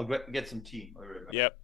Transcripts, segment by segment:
I'll get some tea. I'll be right back. Yep.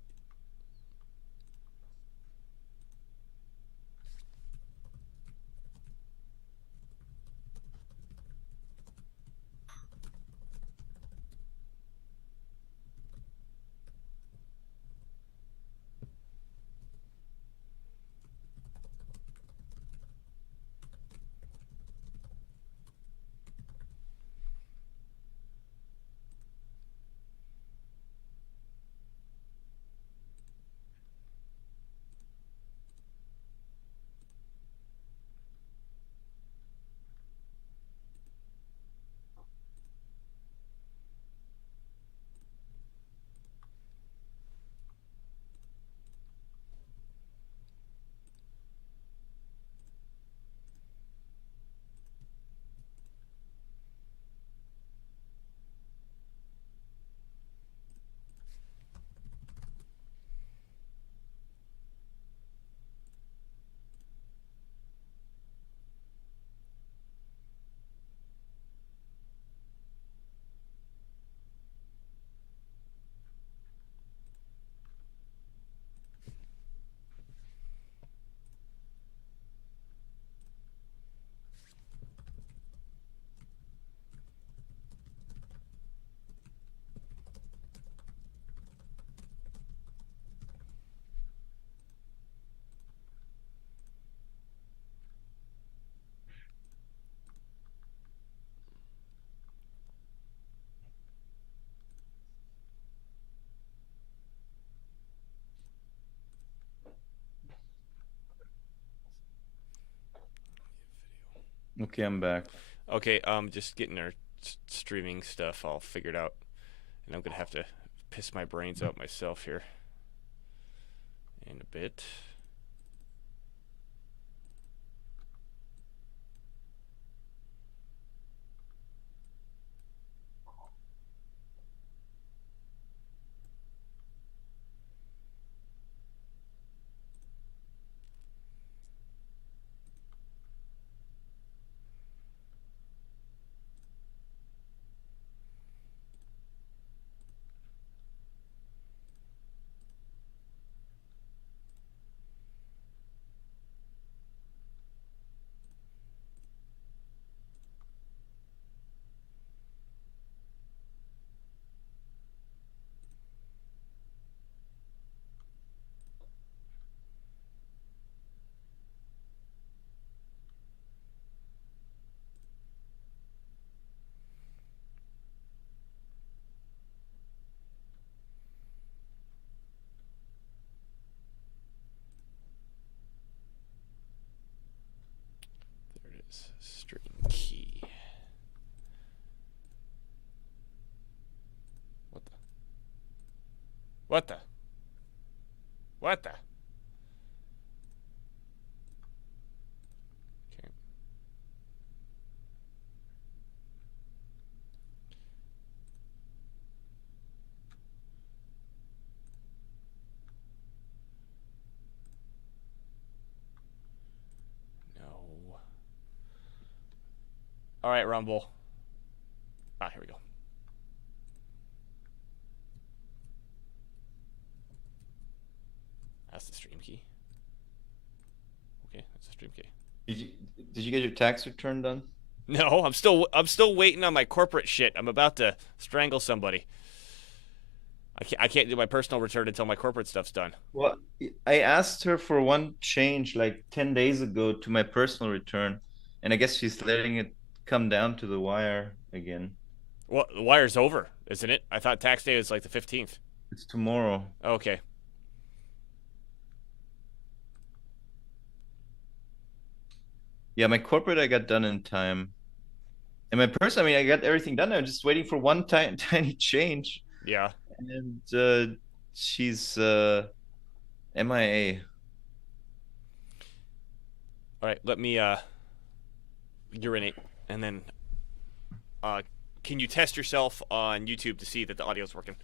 Okay, I'm back. Okay, just getting our streaming stuff all figured out, and I'm gonna have to piss my brains out myself here in a bit. There it is. Stream key. What the? What the? What the? Okay. No. All right, Rumble. Ah, here we go. That's the stream key. Okay, that's the stream key. Did you did you get your tax return done? No, I'm still waiting on my corporate shit. I'm about to strangle somebody. I can't do my personal return until my corporate stuff's done. Well, I asked her for one change like 10 days ago to my personal return, and I guess she's letting it come down to the wire again. Well, the wire's over, isn't it? I thought tax day was like the 15th. It's tomorrow. Okay. Yeah, my corporate I got done in time. And my personal, I mean, I got everything done. I'm just waiting for one tiny change. Yeah. And she's MIA. All right. Let me urinate, and then uh, can you test yourself on YouTube to see that the audio's working?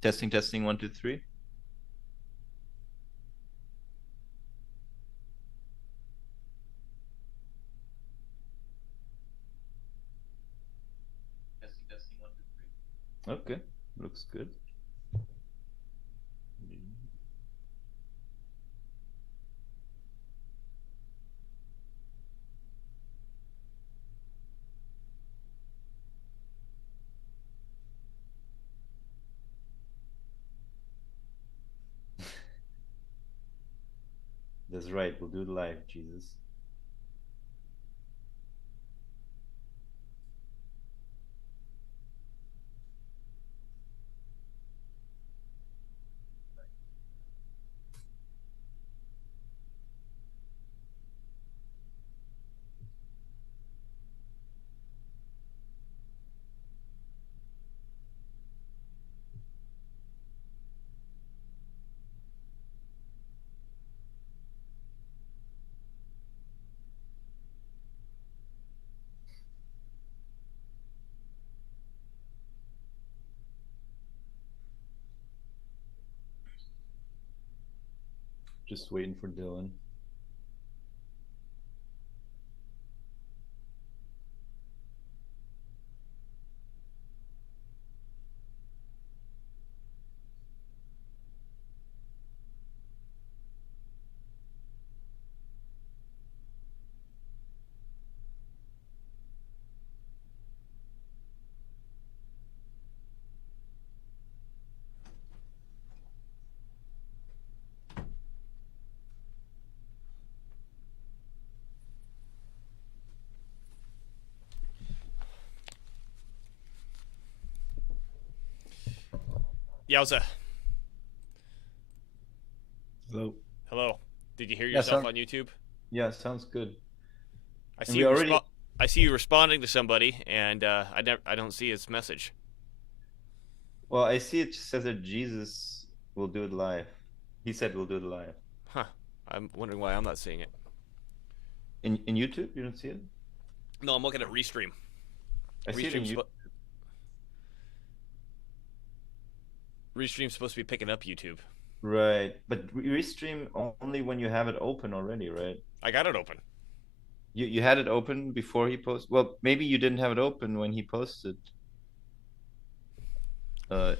Testing, testing, one, two, three. Testing, testing, one, two, three. Okay, looks good. That's right. We'll do it live, Jesus. Just waiting for Dylan. Yowza. Hello. Hello. Did you hear Yeah, yourself on YouTube? yeah, sounds good. I And see we you already I see you responding to somebody, and I don't see his message. well, I see it says that Jesus will do it live. He said we'll do it live. Huh. I'm wondering why I'm not seeing it. In YouTube, you don't see it? No, I'm looking at Restream. I see it in YouTube. Restream's supposed to be picking up YouTube. Right. But restream only when you have it open already, right? I got it open. You had it open before he posted. Well, maybe you didn't have it open when he posted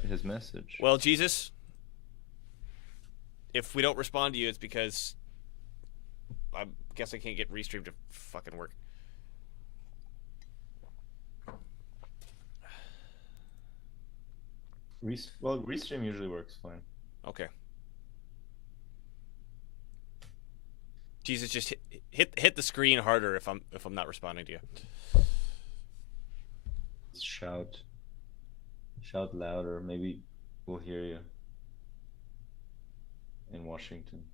his message. Well, Jesus, if we don't respond to you, it's because I guess I can't get Restream to fucking work. Well, restream usually works fine. Okay. Jesus, just hit the screen harder if I'm not responding to you. Shout louder. Maybe we'll hear you in Washington.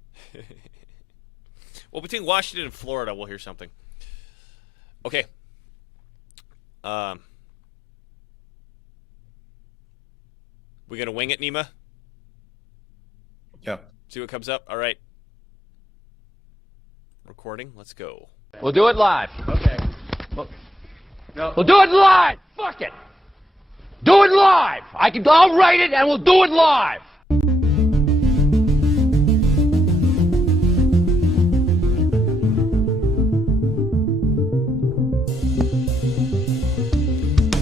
Well, between Washington and Florida, we'll hear something. Okay. We gonna wing it, Nima? Yeah. See what comes up. All right. Recording. Let's go. We'll do it live. Okay. No. We'll do it live. Fuck it. Do it live. I'll write it and we'll do it live.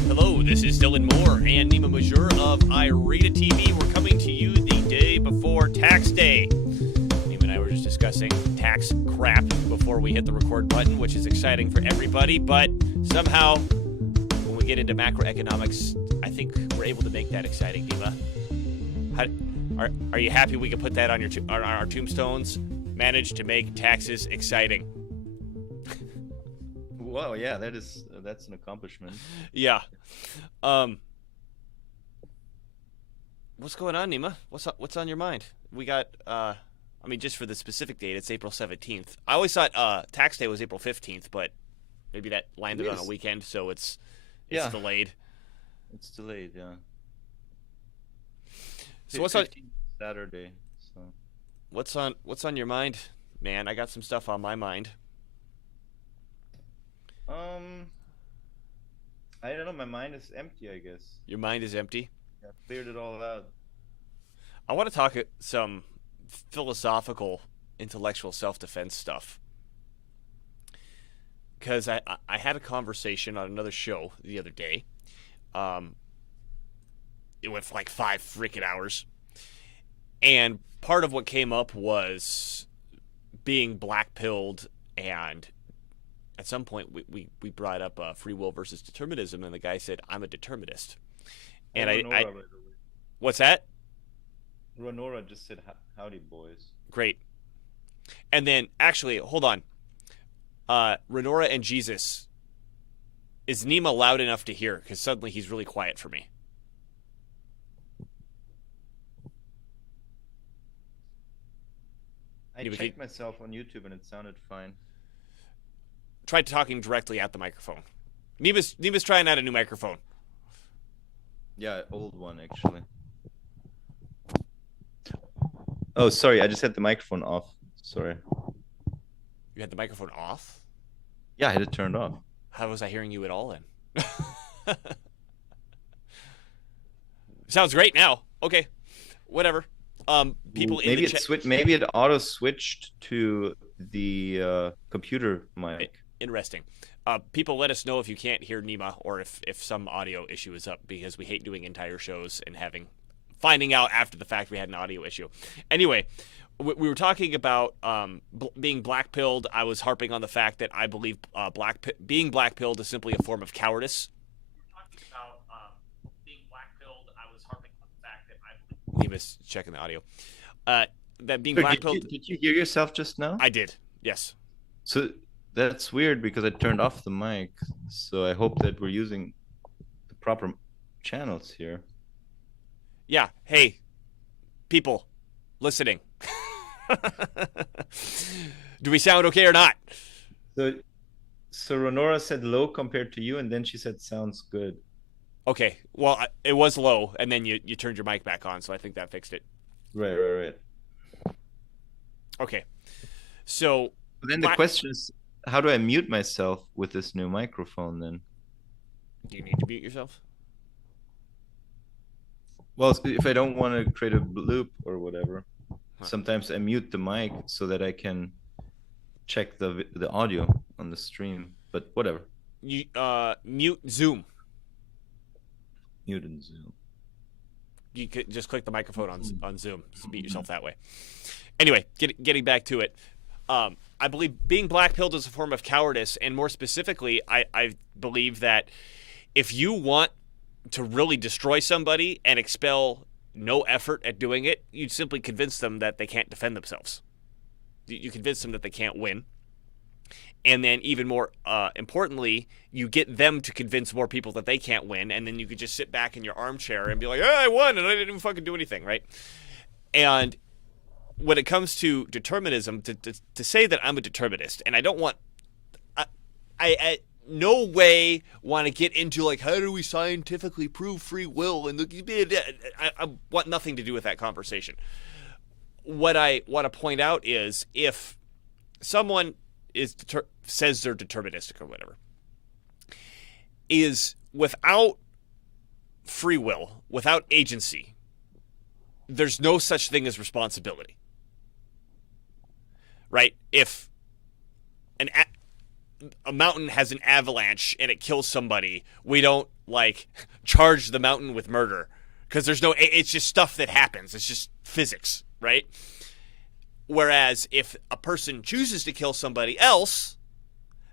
Hello, this is Dylan Moore and Nima Majur of Irida TV. We're coming to you the day before tax day. Nima and I were just discussing tax crap before we hit the record button, which is exciting for everybody, but somehow when we get into macroeconomics, I think we're able to make that exciting, Nima. Are you happy we can put that on our tombstones? Managed to make taxes exciting. Whoa, yeah, that's an accomplishment. Yeah. What's going on, Nima? What's on your mind? We got I mean, just for the specific date, it's April 17th. I always thought tax day was April 15th, but maybe that landed on a weekend, so it's delayed. It's delayed, yeah. So what's on Saturday? So what's on your mind, man? I got some stuff on my mind. I don't know. My mind is empty, I guess. Your mind is empty. I cleared it all out. I want to talk some philosophical, intellectual self-defense stuff. Because I had a conversation on another show the other day. It went for like 5 freaking hours. And part of what came up was being black-pilled, and at some point we brought up free will versus determinism, and the guy said, I'm a determinist. And I what's that? Renora just said, howdy, boys. Great. And then, actually, hold on. Renora and Jesus, is Nima loud enough to hear? Because suddenly he's really quiet for me. I checked myself on YouTube and it sounded fine. Try talking directly at the microphone. Nima's trying out a new microphone. Yeah, old one, actually. Oh, sorry, I just had the microphone off. Sorry. You had the microphone off? Yeah, I had it turned off. How was I hearing you at all then? Sounds great now. Okay, whatever. People in the chat. Maybe it auto switched to the computer mic. Interesting. People, let us know if you can't hear Nima or if some audio issue is up, because we hate doing entire shows and finding out after the fact we had an audio issue. Anyway, we were talking about being black-pilled. I was harping on the fact that I believe being black-pilled is simply a form of cowardice. Nima's checking the audio. That being black-pilled. Did you hear yourself just now? I did. Yes. So that's weird because I turned off the mic. So I hope that we're using the proper channels here. Yeah. Hey, people listening. Do we sound okay or not? So Renora said low compared to you, and then she said sounds good. Okay. Well, it was low, and then you turned your mic back on, so I think that fixed it. Right. Okay. So then the question is, how do I mute myself with this new microphone then? Do you need to mute yourself? Well, if I don't want to create a loop or whatever, sometimes I mute the mic so that I can check the audio on the stream, but whatever. You mute Zoom. Mute in Zoom. You could just click the microphone on Zoom. Just mute yourself that way. Anyway, getting back to it. I believe being black-pilled is a form of cowardice, and more specifically, I believe that if you want to really destroy somebody and expel no effort at doing it, you simply convince them that they can't defend themselves. You convince them that they can't win. And then even more importantly, you get them to convince more people that they can't win, and then you could just sit back in your armchair and be like, I won, and I didn't even fucking do anything, right? And when it comes to determinism, to say that I'm a determinist, and I don't want... I no way want to get into, like, how do we scientifically prove free will? And I want nothing to do with that conversation. What I want to point out is, if someone says they're deterministic or whatever, is without free will, without agency, there's no such thing as responsibility. Right? If a mountain has an avalanche and it kills somebody, we don't, like, charge the mountain with murder, because it's just stuff that happens. It's just physics, right? Whereas if a person chooses to kill somebody else,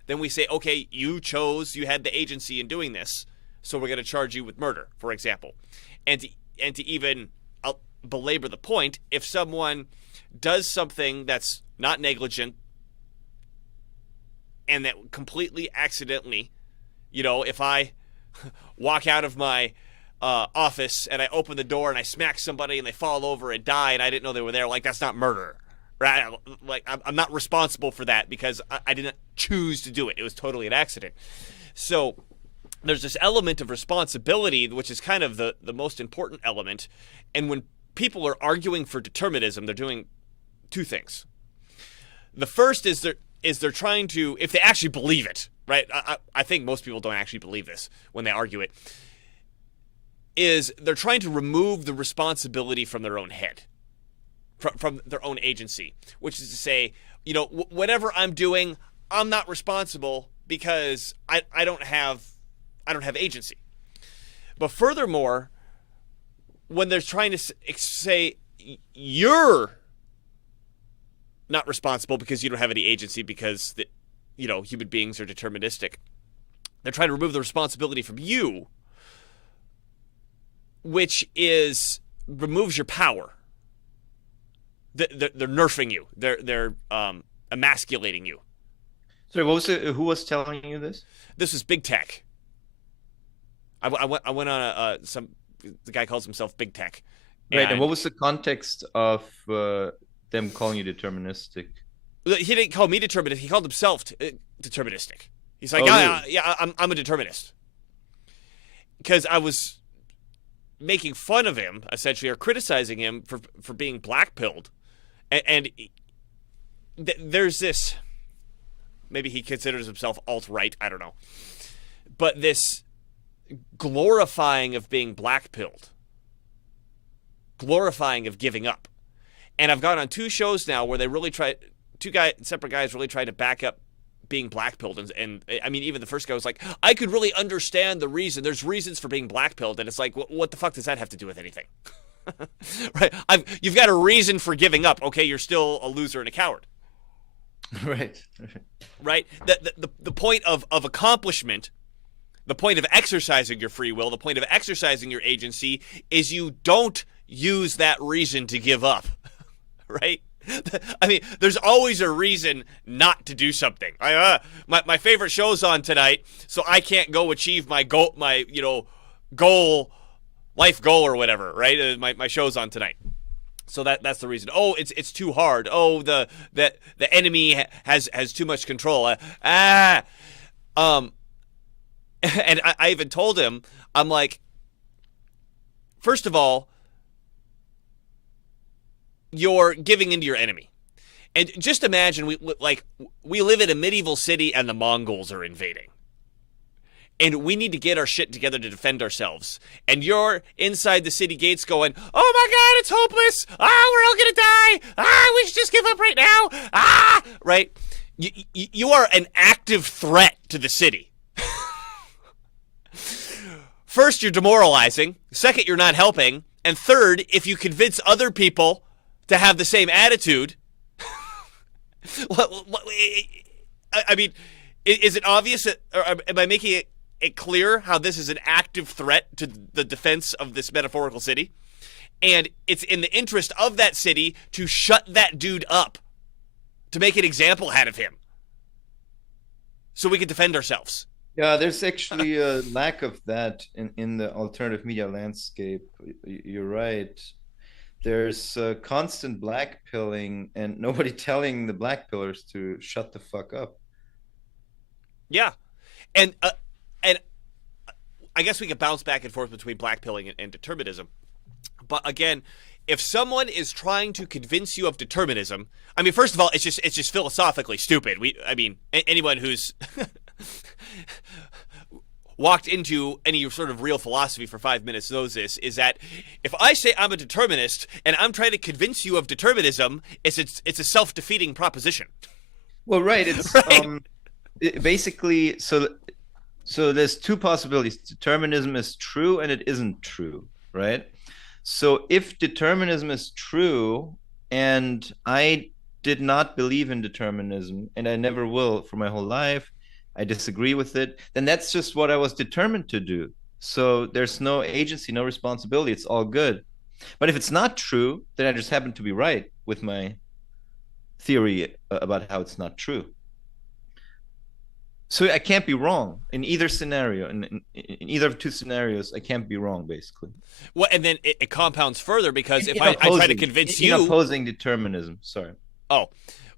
then we say, okay, you had the agency in doing this, so we're going to charge you with murder, for example. And to even belabor the point, if someone does something that's not negligent, and that completely accidentally, if I walk out of my office and I open the door and I smack somebody and they fall over and die and I didn't know they were there, like, that's not murder, right? Like, I'm not responsible for that because I didn't choose to do it. It was totally an accident. So there's this element of responsibility, which is kind of the most important element. And when people are arguing for determinism, they're doing two things. The first is they're trying to, if they actually believe it, right? I think most people don't actually believe this when they argue it, is they're trying to remove the responsibility from their own head. from their own agency, which is to say, whatever I'm doing, I'm not responsible because I don't have agency. But furthermore, when they're trying to say you're not responsible because you don't have any agency because human beings are deterministic, they're trying to remove the responsibility from you, which removes your power. They're nerfing you. They're emasculating you. Sorry, who was telling you this? This is big tech. I went on the guy calls himself Big Tech. Right, and what was the context of them calling you deterministic? He didn't call me deterministic. He called himself deterministic. He's like, really? I'm a determinist. Because I was making fun of him, essentially, or criticizing him for being black-pilled. And there's this, maybe he considers himself alt-right, I don't know. But this glorifying of being black-pilled. Glorifying of giving up. And I've gone on 2 shows now where they really separate guys really tried to back up being black-pilled. And I mean, even the first guy was like, I could really understand the reason. There's reasons for being black-pilled. And it's like, what the fuck does that have to do with anything? Right? You've got a reason for giving up. Okay, you're still a loser and a coward. Right. Right? The point of accomplishment, the point of exercising your free will, the point of exercising your agency is you don't use that reason to give up. Right? I mean, there's always a reason not to do something. My favorite show's on tonight, so I can't go achieve my goal, life goal or whatever, right? My show's on tonight. So that's the reason. Oh, it's too hard. Oh, the enemy has too much control. And I even told him, I'm like, first of all, you're giving into your enemy. And just imagine we live in a medieval city and the Mongols are invading. And we need to get our shit together to defend ourselves. And you're inside the city gates going, oh my God, it's hopeless. We're all going to die. We should just give up right now. Right? You are an active threat to the city. First, you're demoralizing. Second, you're not helping. And third, if you convince other people to have the same attitude, I mean, is it obvious that, or am I making it clear how this is an active threat to the defense of this metaphorical city? And it's in the interest of that city to shut that dude up, to make an example out of him, so we can defend ourselves. Yeah, there's actually a lack of that in the alternative media landscape. You're right. There's constant blackpilling and nobody telling the blackpillers to shut the fuck up. Yeah, and I guess we could bounce back and forth between blackpilling and determinism. But again, if someone is trying to convince you of determinism, I mean, first of all, it's just philosophically stupid. Anyone who's walked into any sort of real philosophy for 5 minutes knows this, is that if I say I'm a determinist and I'm trying to convince you of determinism, it's a self-defeating proposition. Well, right. It's right. Basically, so there's 2 possibilities. Determinism is true and it isn't true, right? So if determinism is true and I did not believe in determinism and I never will for my whole life, I disagree with it, then that's just what I was determined to do. So there's no agency, no responsibility. It's all good. But if it's not true, then I just happen to be right with my theory about how it's not true. So I can't be wrong in either scenario. In either of 2 scenarios, I can't be wrong, basically. Well, and then it compounds further because if I try to convince you, opposing determinism. Sorry. Oh,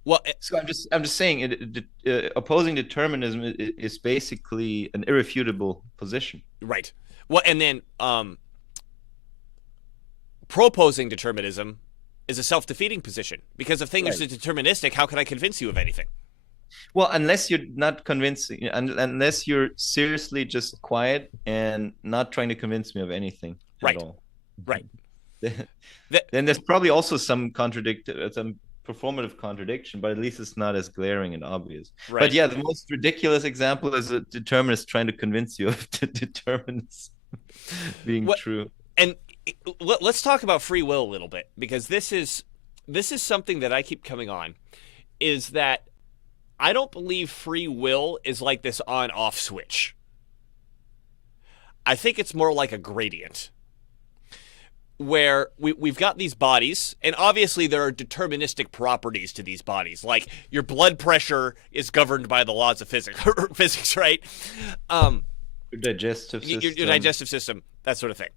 well. So I'm just saying, opposing determinism is basically an irrefutable position. Right. Well, and then proposing determinism is a self-defeating position because if things are deterministic, how can I convince you of anything? Well, unless you're not convincing, unless you're seriously just quiet and not trying to convince me of anything at all. Right. then there's probably also some performative contradiction, but at least it's not as glaring and obvious. Right. But yeah, the most ridiculous example is a determinist trying to convince you of the determinants being true. And let's talk about free will a little bit, because this is something that I keep coming on, is that I don't believe free will is like this on-off switch. I think it's more like a gradient, where we've got these bodies, and obviously there are deterministic properties to these bodies. Like your blood pressure is governed by the laws of physics, right? Your digestive system. Your digestive system, that sort of thing.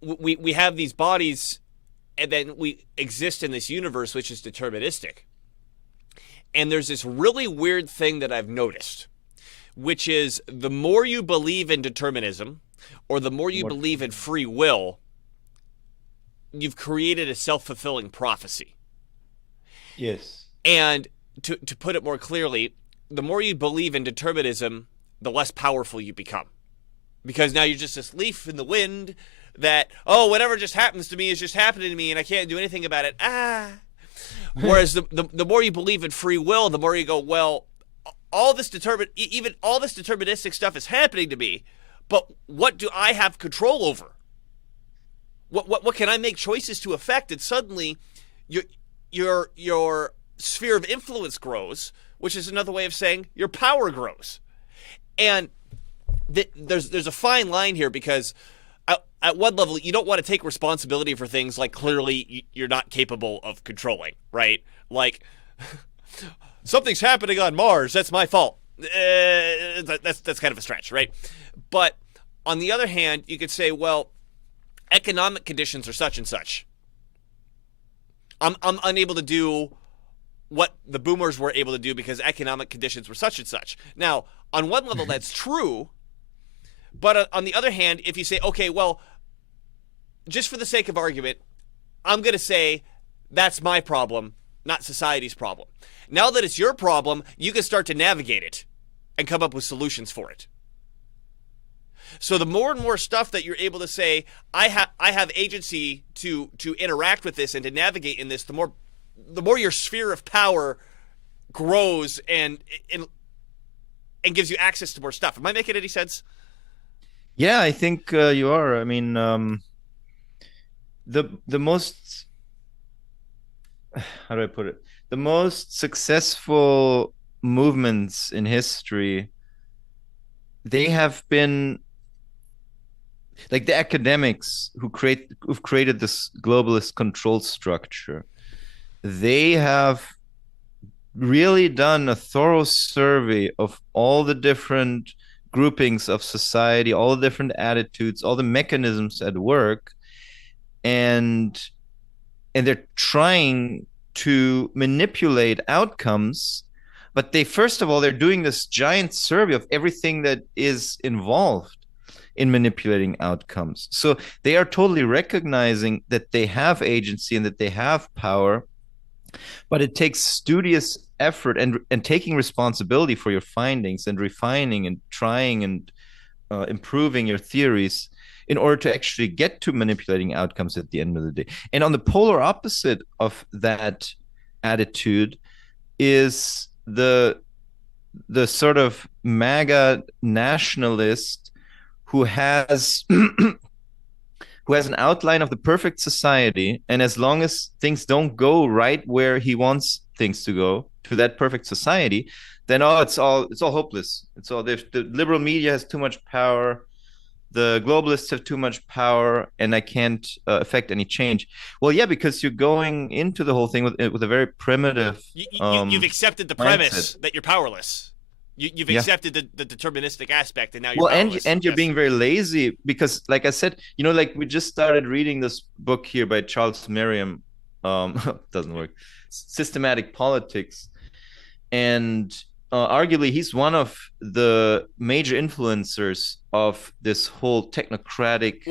We have these bodies, and then we exist in this universe which is deterministic. And there's this really weird thing that I've noticed, which is the more you believe in determinism, or the more you believe in free will, you've created a self-fulfilling prophecy. Yes. And to put it more clearly, the more you believe in determinism, the less powerful you become. Because now you're just this leaf in the wind that, oh, whatever just happens to me is just happening to me and I can't do anything about it. Whereas the more you believe in free will, the more you go, well, all this deterministic stuff is happening to me, but what do I have control over? What can I make choices to affect? And suddenly, your sphere of influence grows, which is another way of saying your power grows. And there's a fine line here, because at one level, you don't want to take responsibility for things like clearly you're not capable of controlling, right? Like, something's happening on Mars, that's my fault. That's kind of a stretch, right? But on the other hand, you could say, well, economic conditions are such and such. I'm unable to do what the boomers were able to do because economic conditions were such and such. Now, on one level, that's true. But on the other hand, if you say, okay, well, just for the sake of argument, I'm going to say that's my problem, not society's problem. Now that it's your problem, you can start to navigate it and come up with solutions for it. So the more and more stuff that you're able to say, I have agency to interact with this and to navigate in this, the more your sphere of power grows and gives you access to more stuff. Am I making any sense? Yeah, I think you are. I mean, the most, how do I put it? The most successful movements in history, they have been like the academics who've created this globalist control structure. They have really done a thorough survey of all the different groupings of society, all the different attitudes, all the mechanisms at work, and they're trying to manipulate outcomes. But they're doing this giant survey of everything that is involved in manipulating outcomes. So they are totally recognizing that they have agency and that they have power, but it takes studious effort and taking responsibility for your findings and refining and trying and improving your theories in order to actually get to manipulating outcomes at the end of the day. And on the polar opposite of that attitude is the sort of MAGA nationalist who has an outline of the perfect society, and as long as things don't go right where he wants things to go to that perfect society, then it's all hopeless. The liberal media has too much power, the globalists have too much power, and I can't affect any change. Well, yeah, because you're going into the whole thing with a very primitive. You've accepted the premise that you're powerless. You've accepted the deterministic aspect, and now you're powerless. and you're being very lazy because, like I said, like we just started reading this book here by Charles Merriam. Doesn't work. Systematic Politics, and arguably he's one of the major influencers of this whole technocratic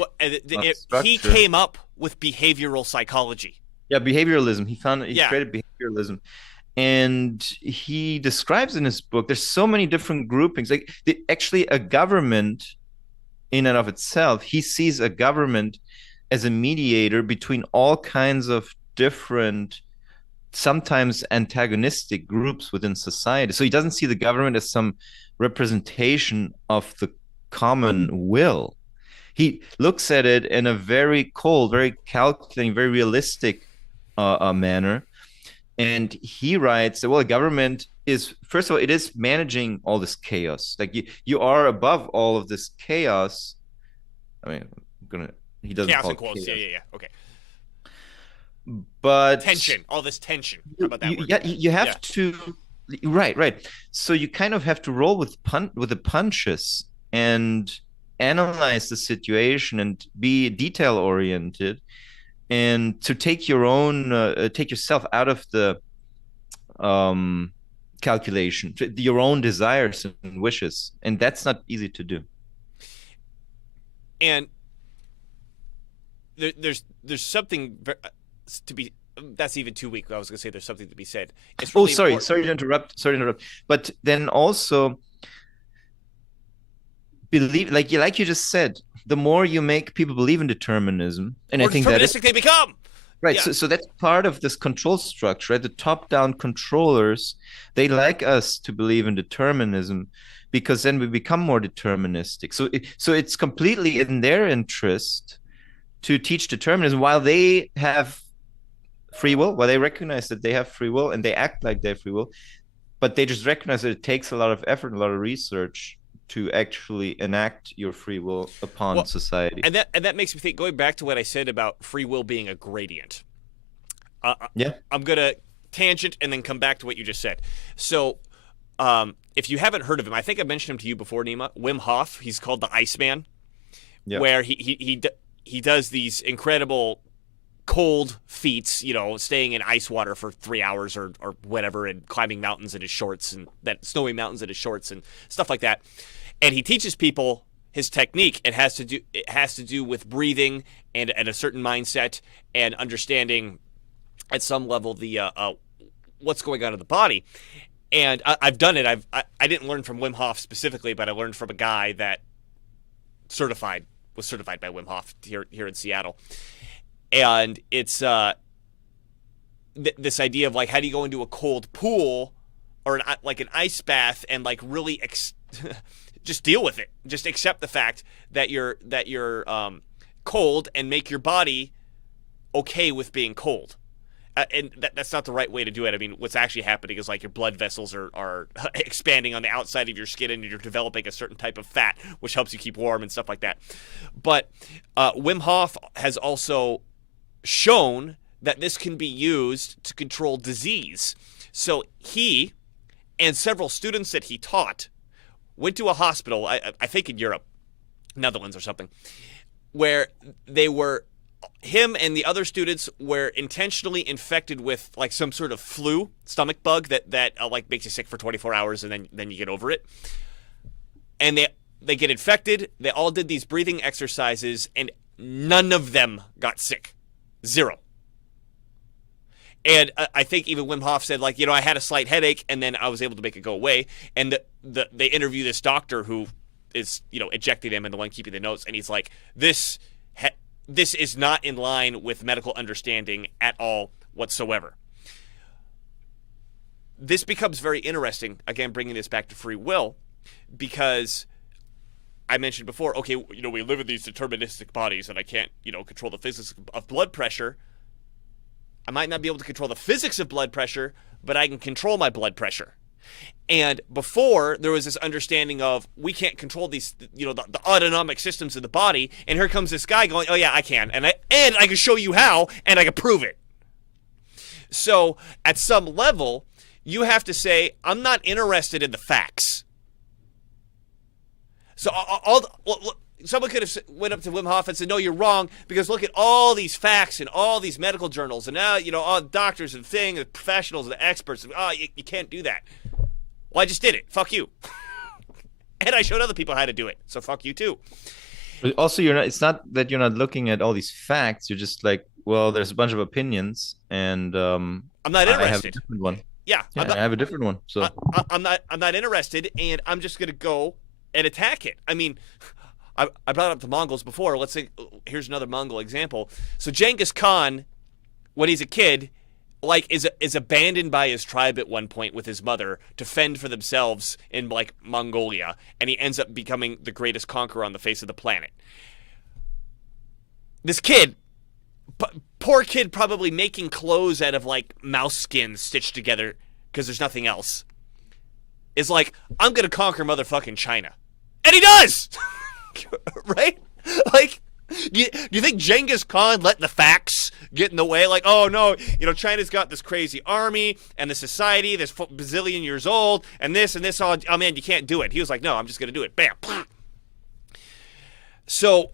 structure. He came up with behavioral psychology. Yeah, behavioralism. He created behavioralism. And he describes in his book, there's so many different groupings. Like actually a government in and of itself, he sees a government as a mediator between all kinds of different, sometimes antagonistic groups within society. So he doesn't see the government as some representation of the common will. He looks at it in a very cold, very calculating, very realistic manner. And he writes that, well, the government is, first of all, it is managing all this chaos. Like you are above all of this chaos. I mean, he doesn't Chaos call and it quotes. chaos. Yeah. Okay. But Tension. All this tension. How about that word? Yeah, you have to, right. So you kind of have to roll with the punches and analyze the situation and be detail oriented, and to take yourself out of the calculation, your own desires and wishes, and that's not easy to do. And there's something to be. That's even too weak. I was going to say there's something to be said. It's really sorry to interrupt. But then also believe, like you just said, the more you make people believe in determinism, and more I think that is, deterministic they become. right. Yeah. So that's part of this control structure, right? The top-down controllers, they like us to believe in determinism because then we become more deterministic. So it's completely in their interest to teach determinism while they have free will, while they recognize that they have free will and they act like they have free will, but they just recognize that it takes a lot of effort and a lot of research to actually enact your free will upon society. And that makes me think, going back to what I said about free will being a gradient. I'm going to tangent and then come back to what you just said. So if you haven't heard of him, I think I mentioned him to you before, Nima. Wim Hof, he's called the Iceman, where he does these incredible cold feats, staying in ice water for 3 hours or whatever, and climbing mountains in his shorts, and that snowy mountains in his shorts and stuff like that. And he teaches people his technique. It has to do with breathing and a certain mindset and understanding at some level the what's going on in the body. And I've done it. I didn't learn from Wim Hof specifically, but I learned from a guy that was certified by Wim Hof here in Seattle. And it's this idea of, like, how do you go into a cold pool or an ice bath and, like, really just deal with it. Just accept the fact that you're cold and make your body okay with being cold. And that's not the right way to do it. I mean, what's actually happening is, like, your blood vessels are expanding on the outside of your skin, and you're developing a certain type of fat, which helps you keep warm and stuff like that. But Wim Hof has also shown that this can be used to control disease. So he and several students that he taught went to a hospital, I think in Europe, Netherlands or something, where him and the other students were intentionally infected with, like, some sort of flu, stomach bug that like makes you sick for 24 hours and then you get over it. And they get infected. They all did these breathing exercises, and none of them got sick. Zero. And I think even Wim Hof said, like, I had a slight headache, and then I was able to make it go away. And they interview this doctor who is, ejecting him and the one keeping the notes, and he's like, this is not in line with medical understanding at all whatsoever. This becomes very interesting, again, bringing this back to free will, because I mentioned before, okay, we live in these deterministic bodies, and I can't, control the physics of blood pressure. I might not be able to control the physics of blood pressure, but I can control my blood pressure. And before, there was this understanding of, we can't control these, the autonomic systems of the body, and here comes this guy going, oh yeah, I can, and I can show you how, and I can prove it. So, at some level, you have to say, I'm not interested in the facts. So someone could have went up to Wim Hof and said, no, you're wrong, because look at all these facts and all these medical journals, and now, all the doctors and the professionals and the experts, you can't do that. Well, I just did it. Fuck you. And I showed other people how to do it. So fuck you too. But also, it's not that you're not looking at all these facts. You're just like, well, there's a bunch of opinions, and I'm not interested. I have a different one. Yeah, I have a different one. So I'm not interested, and I'm just gonna go and attack it. I mean, I brought up the Mongols before. Let's say here's another Mongol example. So Genghis Khan, when he's a kid, like is abandoned by his tribe at one point with his mother to fend for themselves in like Mongolia, and he ends up becoming the greatest conqueror on the face of the planet. This kid, poor kid, probably making clothes out of like mouse skins stitched together because there's nothing else, is like, I'm gonna conquer motherfucking China, and he does. Right? Like, do you think Genghis Khan let the facts get in the way? Like, oh no, China's got this crazy army and the society that's bazillion years old and this. Oh man, you can't do it. He was like, no, I'm just gonna do it. Bam. So,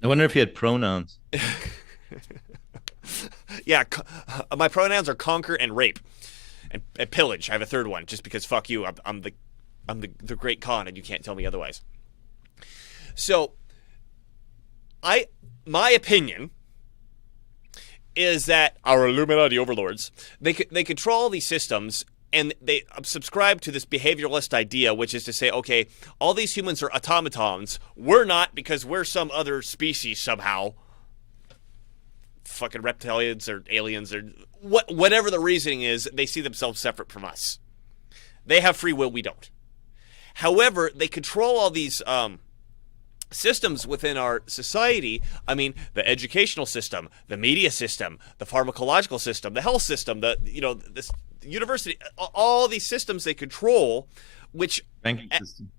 I wonder if he had pronouns. Yeah, my pronouns are conquer and rape, and pillage. I have a third one just because fuck you. I'm the great Khan, and you can't tell me otherwise. So, my opinion is that our Illuminati overlords, they control these systems, and they subscribe to this behavioralist idea, which is to say, okay, all these humans are automatons. We're not, because we're some other species somehow. Fucking reptilians or aliens or whatever the reasoning is, they see themselves separate from us. They have free will, we don't. However, they control all these systems within our society. I mean, the educational system, the media system, the pharmacological system, the health system, this university, all these systems they control, which Banking system.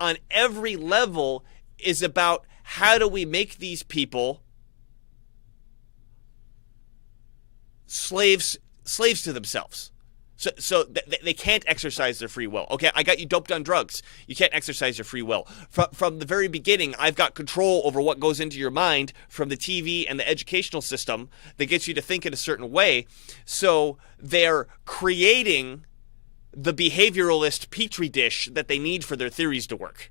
On every level is about how do we make these people slaves to themselves. So they can't exercise their free will. Okay, I got you doped on drugs. You can't exercise your free will. From the very beginning, I've got control over what goes into your mind from the TV and the educational system that gets you to think in a certain way. So they're creating the behavioralist petri dish that they need for their theories to work.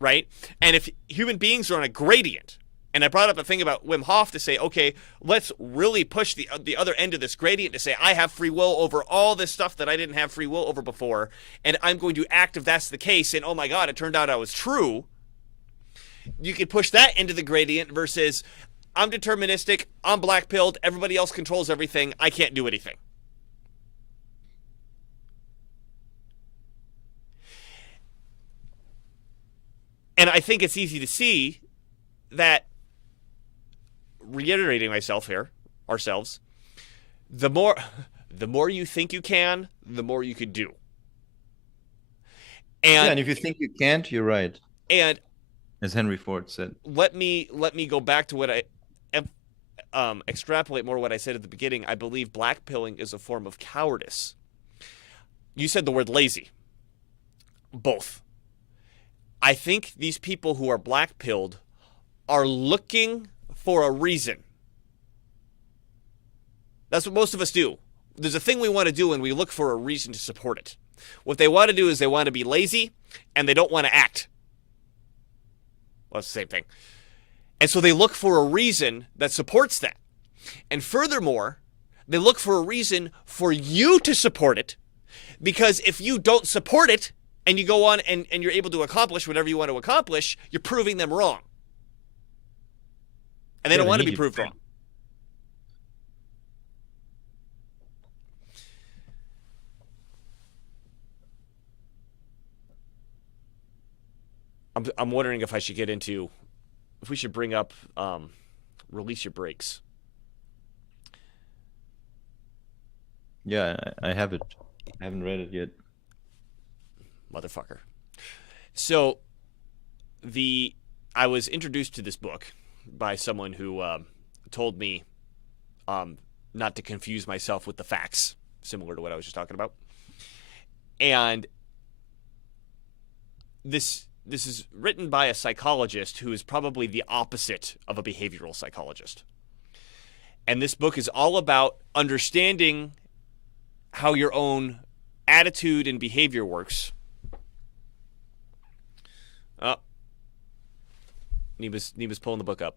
Right? And if human beings are on a gradient, and I brought up a thing about Wim Hof to say, okay, let's really push the other end of this gradient to say, I have free will over all this stuff that I didn't have free will over before, and I'm going to act if that's the case, and oh my God, it turned out I was true. You could push that into the gradient versus, I'm deterministic, I'm black-pilled, everybody else controls everything, I can't do anything. And I think it's easy to see that, reiterating ourselves, the more you think you can, the more you could do. And if you think you can't, you're right. And as Henry Ford said, let me go back to what I extrapolate more what I said at the beginning. I believe blackpilling is a form of cowardice. You said the word lazy. Both. I think these people who are blackpilled are looking for a reason. That's what most of us do. There's a thing we want to do and we look for a reason to support it. What they want to do is they want to be lazy and they don't want to act. Well, it's the same thing. And so they look for a reason that supports that. And furthermore, they look for a reason for you to support it, because if you don't support it and you go on and you're able to accomplish whatever you want to accomplish, you're proving them wrong. And they don't want to be proved wrong. I'm wondering if we should bring up Release Your Brakes. Yeah, I have it. I haven't read it yet. Motherfucker. So, I was introduced to this book by someone who told me not to confuse myself with the facts, similar to what I was just talking about. And this is written by a psychologist who is probably the opposite of a behavioral psychologist. And this book is all about understanding how your own attitude and behavior works. Nima's pulling the book up.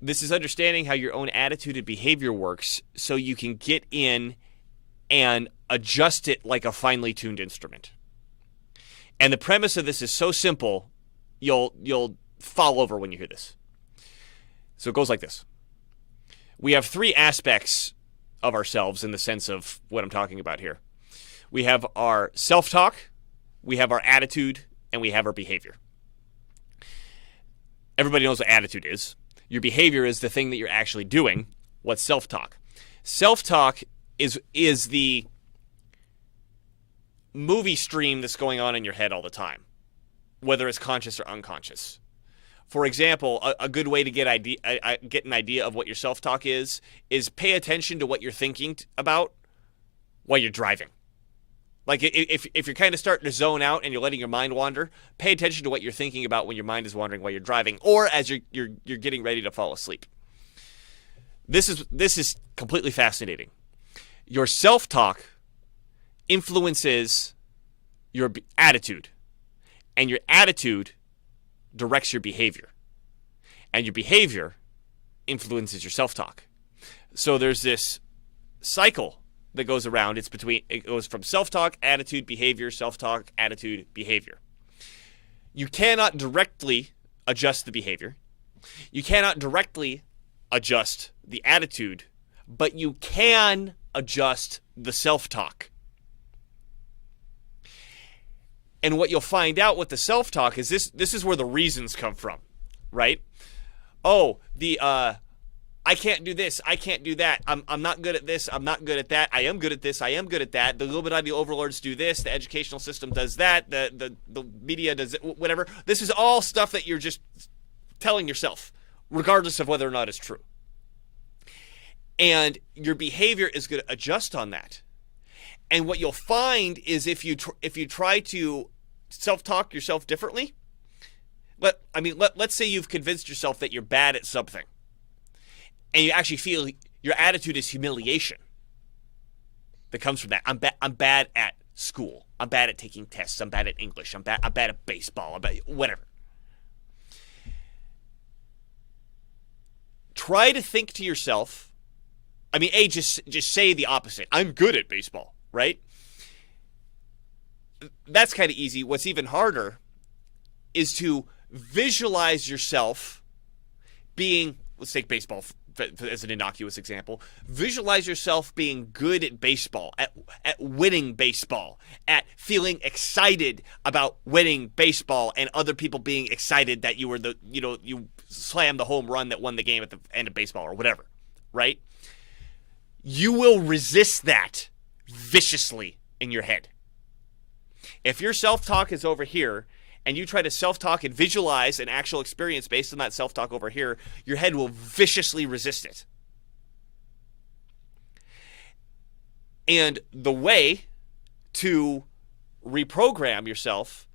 This is understanding how your own attitude and behavior works so you can get in and adjust it like a finely tuned instrument. And the premise of this is so simple, you'll fall over when you hear this. So it goes like this. We have three aspects of ourselves in the sense of what I'm talking about here. We have our self-talk, we have our attitude, and we have our behavior. Everybody knows what attitude is. Your behavior is the thing that you're actually doing. What's self-talk? Self-talk is the movie stream that's going on in your head all the time, whether it's conscious or unconscious. For example, a good way to get an idea of what your self-talk is pay attention to what you're thinking about while you're driving. Like if you're kind of starting to zone out and you're letting your mind wander, pay attention to what you're thinking about when your mind is wandering while you're driving, or as you're getting ready to fall asleep. This is completely fascinating. Your self-talk influences your attitude, and your attitude directs your behavior, and your behavior influences your self-talk. So there's this cycle that goes around. It goes from self-talk, attitude, behavior, self-talk, attitude, behavior. You cannot directly adjust the behavior. You cannot directly adjust the attitude, but you can adjust the self-talk. And what you'll find out with the self-talk is this is where the reasons come from, right? Oh, I can't do this, I can't do that, I'm not good at this, I'm not good at that, I am good at this, I am good at that, the Illuminati overlords do this, the educational system does that, the media does it, whatever. This is all stuff that you're just telling yourself, regardless of whether or not it's true. And your behavior is going to adjust on that. And what you'll find is if you try to self-talk yourself differently, let's say you've convinced yourself that you're bad at something, and you actually feel your attitude is humiliation that comes from that. I'm bad at school. I'm bad at taking tests. I'm bad at English. I'm bad at baseball. I'm bad whatever. Try to think to yourself. Just say the opposite. I'm good at baseball, right? That's kind of easy. What's even harder is to visualize yourself being, let's take baseball as an innocuous example. Visualize yourself being good at baseball, at winning baseball, at feeling excited about winning baseball, and other people being excited that you were you slammed the home run that won the game at the end of baseball or whatever, right? You will resist that viciously in your head. If your self-talk is over here and you try to self-talk and visualize an actual experience based on that self-talk over here, your head will viciously resist it. And the way to reprogram yourself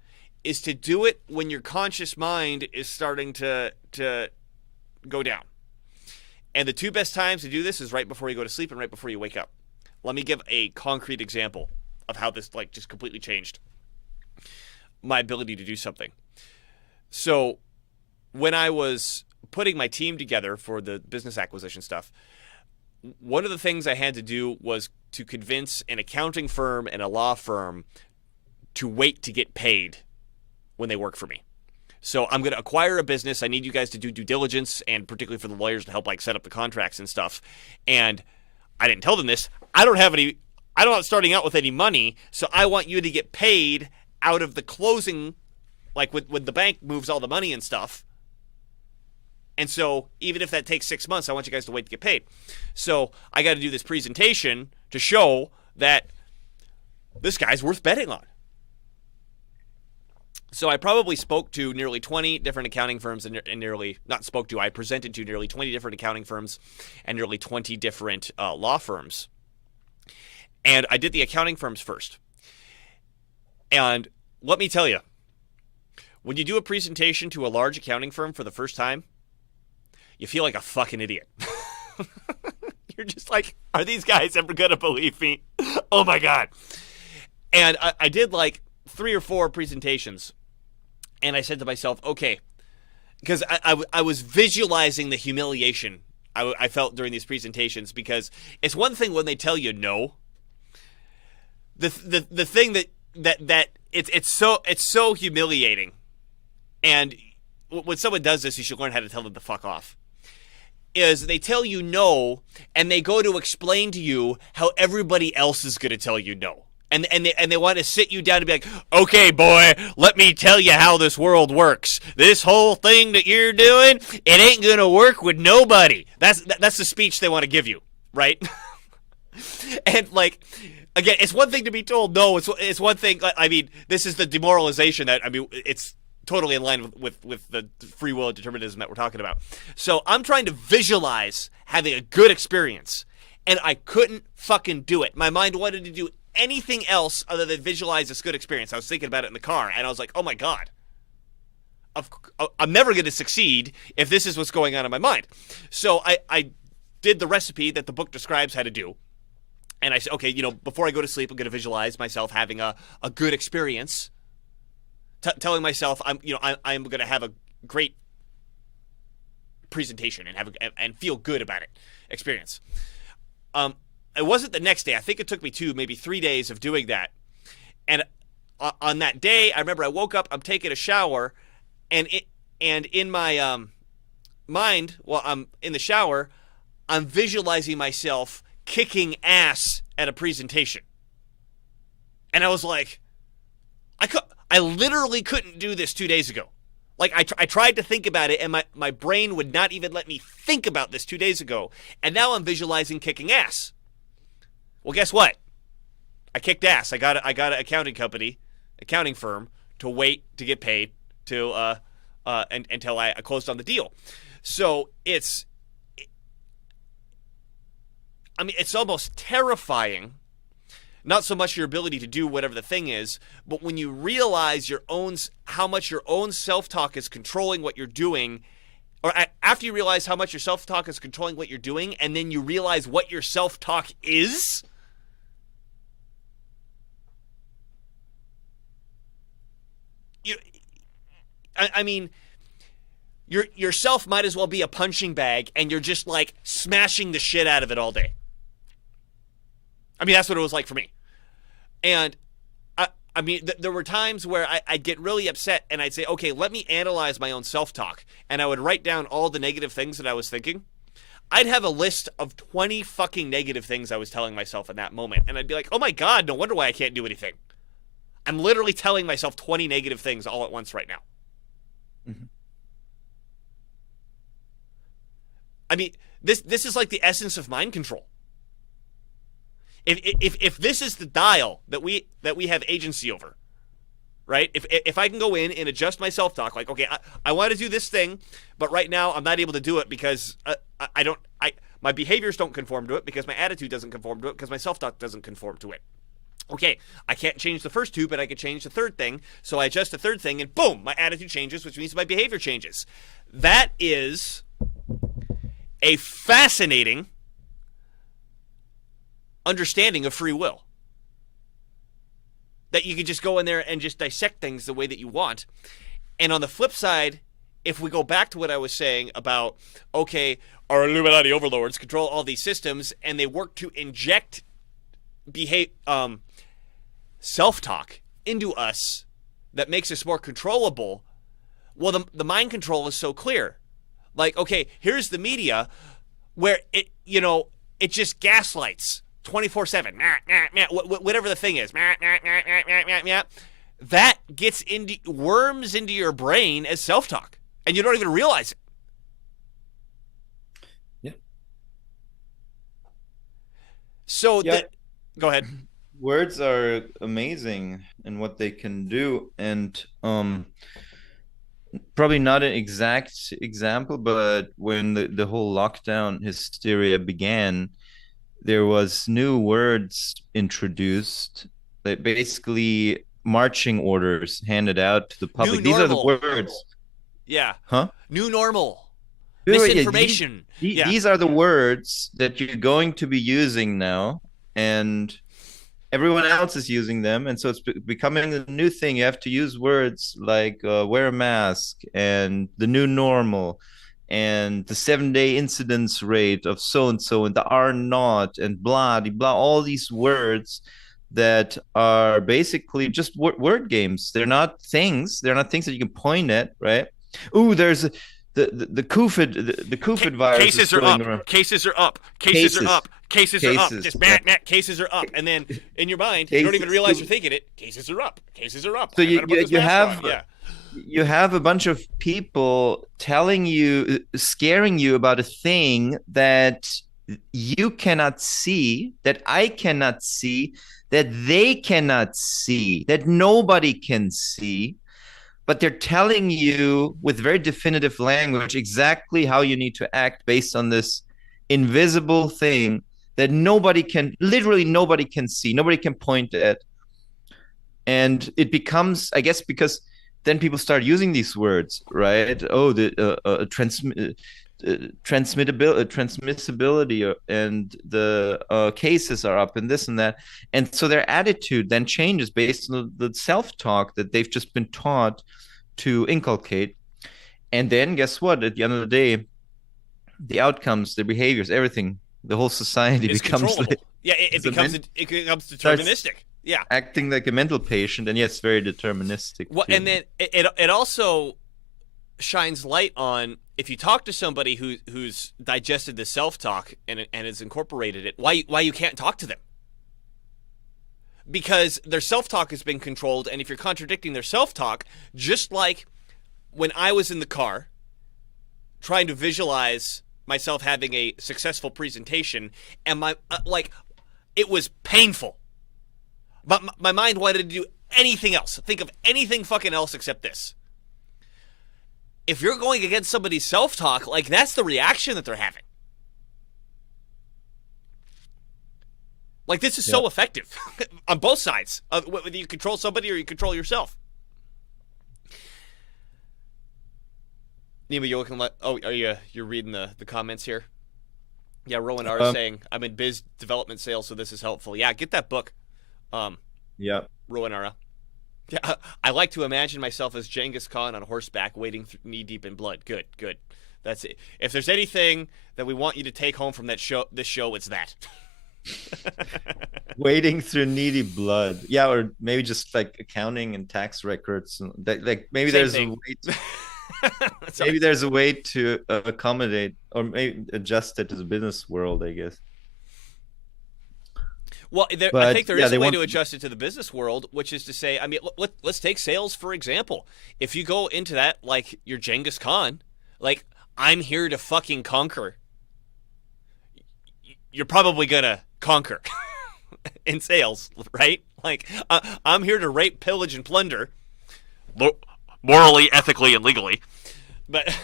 is to do it when your conscious mind is starting to go down. And the two best times to do this is right before you go to sleep and right before you wake up. Let me give a concrete example of how this just completely changed my ability to do something. So when I was putting my team together for the business acquisition stuff, one of the things I had to do was to convince an accounting firm and a law firm to wait to get paid when they work for me. So I'm going to acquire a business. I need you guys to do due diligence, and particularly for the lawyers to help set up the contracts and stuff. And I didn't tell them this. I'm not starting out with any money, so I want you to get paid out of the closing, when the bank moves all the money and stuff. And so even if that takes 6 months, I want you guys to wait to get paid. So I got to do this presentation to show that this guy's worth betting on. So I probably spoke to nearly 20 different accounting firms I presented to nearly 20 different accounting firms and nearly 20 different law firms. And I did the accounting firms first. And let me tell you, when you do a presentation to a large accounting firm for the first time, you feel like a fucking idiot. You're just like, are these guys ever going to believe me? Oh my God. And I did 3 or 4 presentations. And I said to myself, okay, because I was visualizing the humiliation I felt during these presentations, because it's one thing when they tell you no. The thing that that it's so humiliating. And when someone does this, you should learn how to tell them to fuck off. Is they tell you no, and they go to explain to you how everybody else is going to tell you no. And they want to sit you down and be like, okay, boy, let me tell you how this world works. This whole thing that you're doing, it ain't going to work with nobody. That's the speech they want to give you, right? And like, again, it's one thing to be told no. It's one thing. I mean, this is the demoralization that, I mean, it's totally in line with the free will and determinism that we're talking about. So I'm trying to visualize having a good experience, and I couldn't fucking do it. My mind wanted to do anything else other than visualize this good experience. I was thinking about it in the car, and I was like, oh my God, I'm never going to succeed if this is what's going on in my mind. So I did the recipe that the book describes how to do. And I said, okay, before I go to sleep, I'm going to visualize myself having a good experience, telling myself I'm going to have a great presentation and feel good about it, experience. It wasn't the next day. I think it took me maybe 3 days of doing that. And on that day, I remember I woke up, I'm taking a shower, and in my mind, while I'm in the shower, I'm visualizing myself kicking ass at a presentation. And I was like, I literally couldn't do this 2 days ago. Like, I tried to think about it, and my brain would not even let me think about this 2 days ago. And now I'm visualizing kicking ass. Well, guess what? I kicked ass. I got an accounting firm to wait to get paid until I closed on the deal. So it's almost terrifying. Not so much your ability to do whatever the thing is, but when you realize how much your own self-talk is controlling what you're doing, or after you realize how much your self-talk is controlling what you're doing, and then you realize what your self-talk is. I mean, yourself might as well be a punching bag, and you're just like smashing the shit out of it all day. I mean, that's what it was like for me. And I mean, there were times where I'd get really upset, and I'd say, okay, let me analyze my own self-talk. And I would write down all the negative things that I was thinking. I'd have a list of 20 fucking negative things I was telling myself in that moment. And I'd be like, oh my God, no wonder why I can't do anything. I'm literally telling myself 20 negative things all at once right now. Mm-hmm. I mean, this is like the essence of mind control. If this is the dial that we have agency over, right? If I can go in and adjust my self-talk, like, okay, I want to do this thing, but right now I'm not able to do it because my behaviors don't conform to it, because my attitude doesn't conform to it, because my self-talk doesn't conform to it. Okay, I can't change the first two, but I can change the third thing. So I adjust the third thing, and boom, my attitude changes, which means my behavior changes. That is a fascinating understanding of free will. That you can just go in there and just dissect things the way that you want. And on the flip side, if we go back to what I was saying about, okay, our Illuminati overlords control all these systems, and they work to inject self-talk into us that makes us more controllable. Well, the mind control is so clear. Like, okay, here's the media where it just gaslights 24/7, whatever the thing is, that worms into your brain as self-talk, and you don't even realize it. Yeah. So go ahead. Words are amazing in what they can do, and probably not an exact example, but when the whole lockdown hysteria began, there was new words introduced, that basically marching orders handed out to the public. These are the words. Yeah. Huh? New normal. Misinformation. These are the words that you're going to be using now, and everyone else is using them, and so it's becoming a new thing. You have to use words like wear a mask and the new normal and the 7-day incidence rate of so-and-so and the R naught and blah, blah, all these words that are basically just word games. They're not things. They're not things that you can point at, right? Ooh, there's the COVID virus is Cases are going up. around. Cases are up. Cases are Cases. up. Cases are up. Cases, Just yeah. cases are up. And then in your mind, you don't even Cases. realize you're thinking it. Cases are up. Cases are up. So I better put this mask on. Yeah. you have a bunch of people telling you, scaring you about a thing that you cannot see, that I cannot see, that they cannot see, that nobody can see, but they're telling you with very definitive language exactly how you need to act based on this invisible thing that literally nobody can see, nobody can point at. And it becomes, I guess, because then people start using these words, right? Oh, the transmissibility, and the cases are up, and this and that, and so their attitude then changes based on the self-talk that they've just been taught to inculcate. And then guess what? At the end of the day, the outcomes, the behaviors, everything, the whole society It's becomes controllable. Yeah, it becomes deterministic. Yeah. Acting like a mental patient, and yes, very deterministic. Well, and then it also shines light on, if you talk to somebody who's digested the self-talk and has incorporated it, why you can't talk to them. Because their self-talk has been controlled, and if you're contradicting their self-talk, just like when I was in the car trying to visualize myself having a successful presentation, and my it was painful. But my mind wanted to do anything else. Think of anything fucking else except this. If you're going against somebody's self-talk, like, that's the reaction that they're having. Like, this is so effective on both sides. Whether you control somebody or you control yourself. Nima, you're looking like... Oh, you're reading the comments here? Yeah, Rowan R. saying, I'm in biz development sales, so this is helpful. Yeah, get that book. Yeah. Rowanara. Yeah, I like to imagine myself as Genghis Khan on horseback, wading knee-deep in blood. Good. That's it. If there's anything that we want you to take home from this show, it's that. Wading through knee-deep blood. Yeah, or maybe just like accounting and tax records. Like maybe Same there's thing. a way to, maybe there's a way to accommodate or maybe adjust it to the business world, I guess. Well, I think there is a way to adjust it to the business world, which is to say, I mean, let's take sales, for example. If you go into that like you're Genghis Khan, like, I'm here to fucking conquer, you're probably going to conquer in sales, right? Like, I'm here to rape, pillage, and plunder, morally, ethically, and legally. But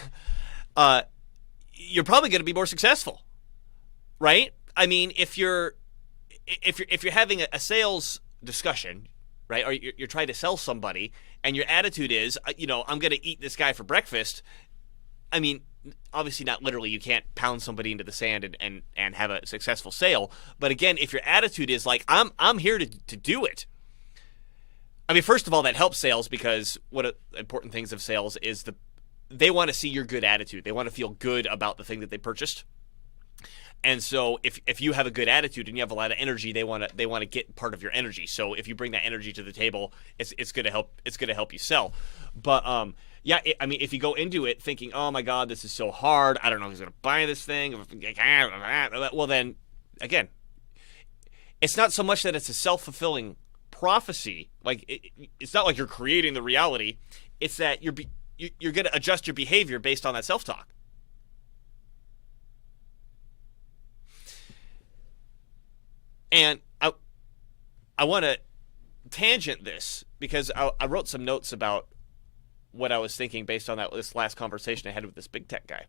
you're probably going to be more successful, right? I mean, if you're having a sales discussion, right, or you're trying to sell somebody, and your attitude is, I'm going to eat this guy for breakfast. I mean, obviously not literally. You can't pound somebody into the sand and have a successful sale. But again, if your attitude is like, I'm here to do it. I mean, first of all, that helps sales, because one of the important things of sales is they want to see your good attitude. They want to feel good about the thing that they purchased. And so if you have a good attitude and you have a lot of energy, they want to get part of your energy. So if you bring that energy to the table, it's going to help you sell. But I mean, if you go into it thinking, oh my God, this is so hard, I don't know who's going to buy this thing, well then, again, it's not so much that it's a self-fulfilling prophecy. Like, it's not like you're creating the reality. It's that you're going to adjust your behavior based on that self-talk. And I want to tangent this, because I wrote some notes about what I was thinking based on this last conversation I had with this big tech guy,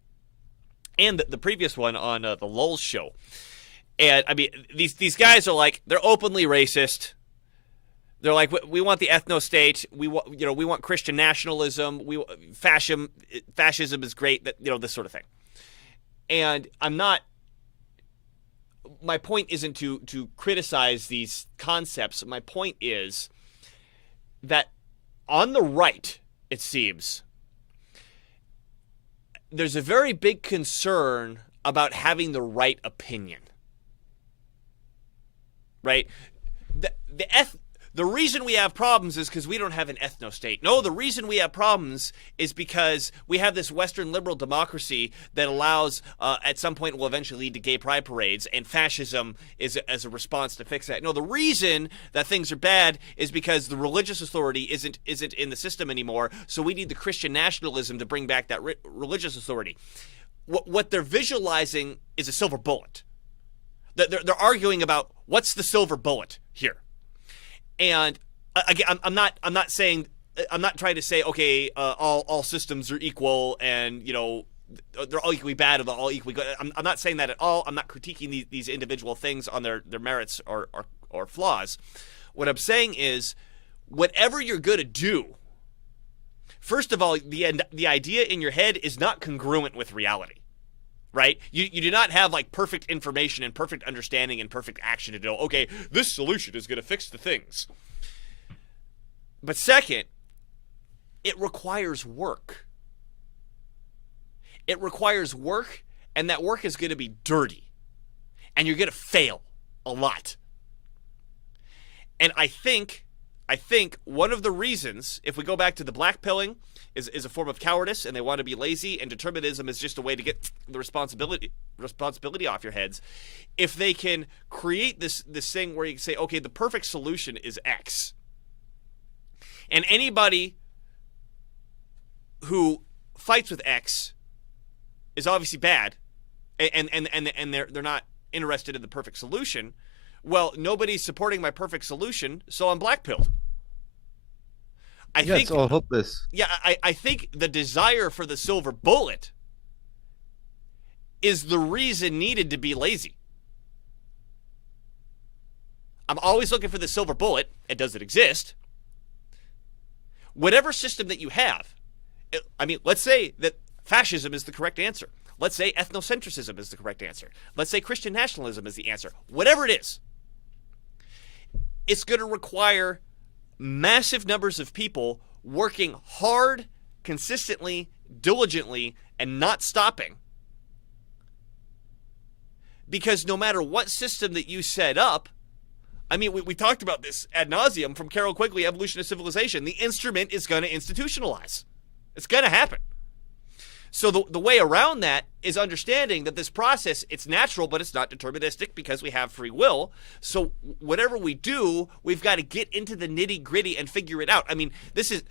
and the previous one on the Lulz show. And I mean, these guys are like, they're openly racist. They're like, we want the ethno state. We want Christian nationalism. Fascism is great. This sort of thing. And I'm not. My point isn't to criticize these concepts. My point is that on the right, it seems, there's a very big concern about having the right opinion. Right? the reason we have problems is because we don't have an ethno-state. No, the reason we have problems is because we have this Western liberal democracy that allows, at some point, will eventually lead to gay pride parades, and fascism is as a response to fix that. No, the reason that things are bad is because the religious authority isn't in the system anymore. So we need the Christian nationalism to bring back that religious authority. What they're visualizing is a silver bullet. They're arguing about what's the silver bullet here. And again, I'm not saying, I'm not trying to say, okay, all systems are equal and, you know, they're all equally bad or they're all equally good. I'm not saying that at all. I'm not critiquing these individual things on their merits or flaws. What I'm saying is, whatever you're going to do, first of all, the idea in your head is not congruent with reality. Right? You do not have like perfect information and perfect understanding and perfect action to know, okay, this solution is going to fix the things. But second, it requires work. It requires work, and that work is going to be dirty. And you're going to fail a lot. And I think one of the reasons, if we go back to the blackpilling, is a form of cowardice, and they want to be lazy, and determinism is just a way to get the responsibility off your heads. If they can create this thing where you can say, okay, the perfect solution is X, and anybody who fights with X is obviously bad, and they're not interested in the perfect solution. Well, nobody's supporting my perfect solution, so I'm blackpilled. I think it's all hopeless. Yeah, I think the desire for the silver bullet is the reason needed to be lazy. I'm always looking for the silver bullet, and does it exist? Whatever system that you have, I mean, let's say that fascism is the correct answer. Let's say ethnocentrism is the correct answer. Let's say Christian nationalism is the answer. Whatever it is, it's going to require massive numbers of people working hard, consistently, diligently, and not stopping. Because no matter what system that you set up, I mean, we talked about this ad nauseum from Carol Quigley, Evolution of Civilization. The instrument is going to institutionalize. It's going to happen. So the way around that is understanding that this process, it's natural, but it's not deterministic because we have free will. So whatever we do, we've got to get into the nitty gritty and figure it out. I mean, this is,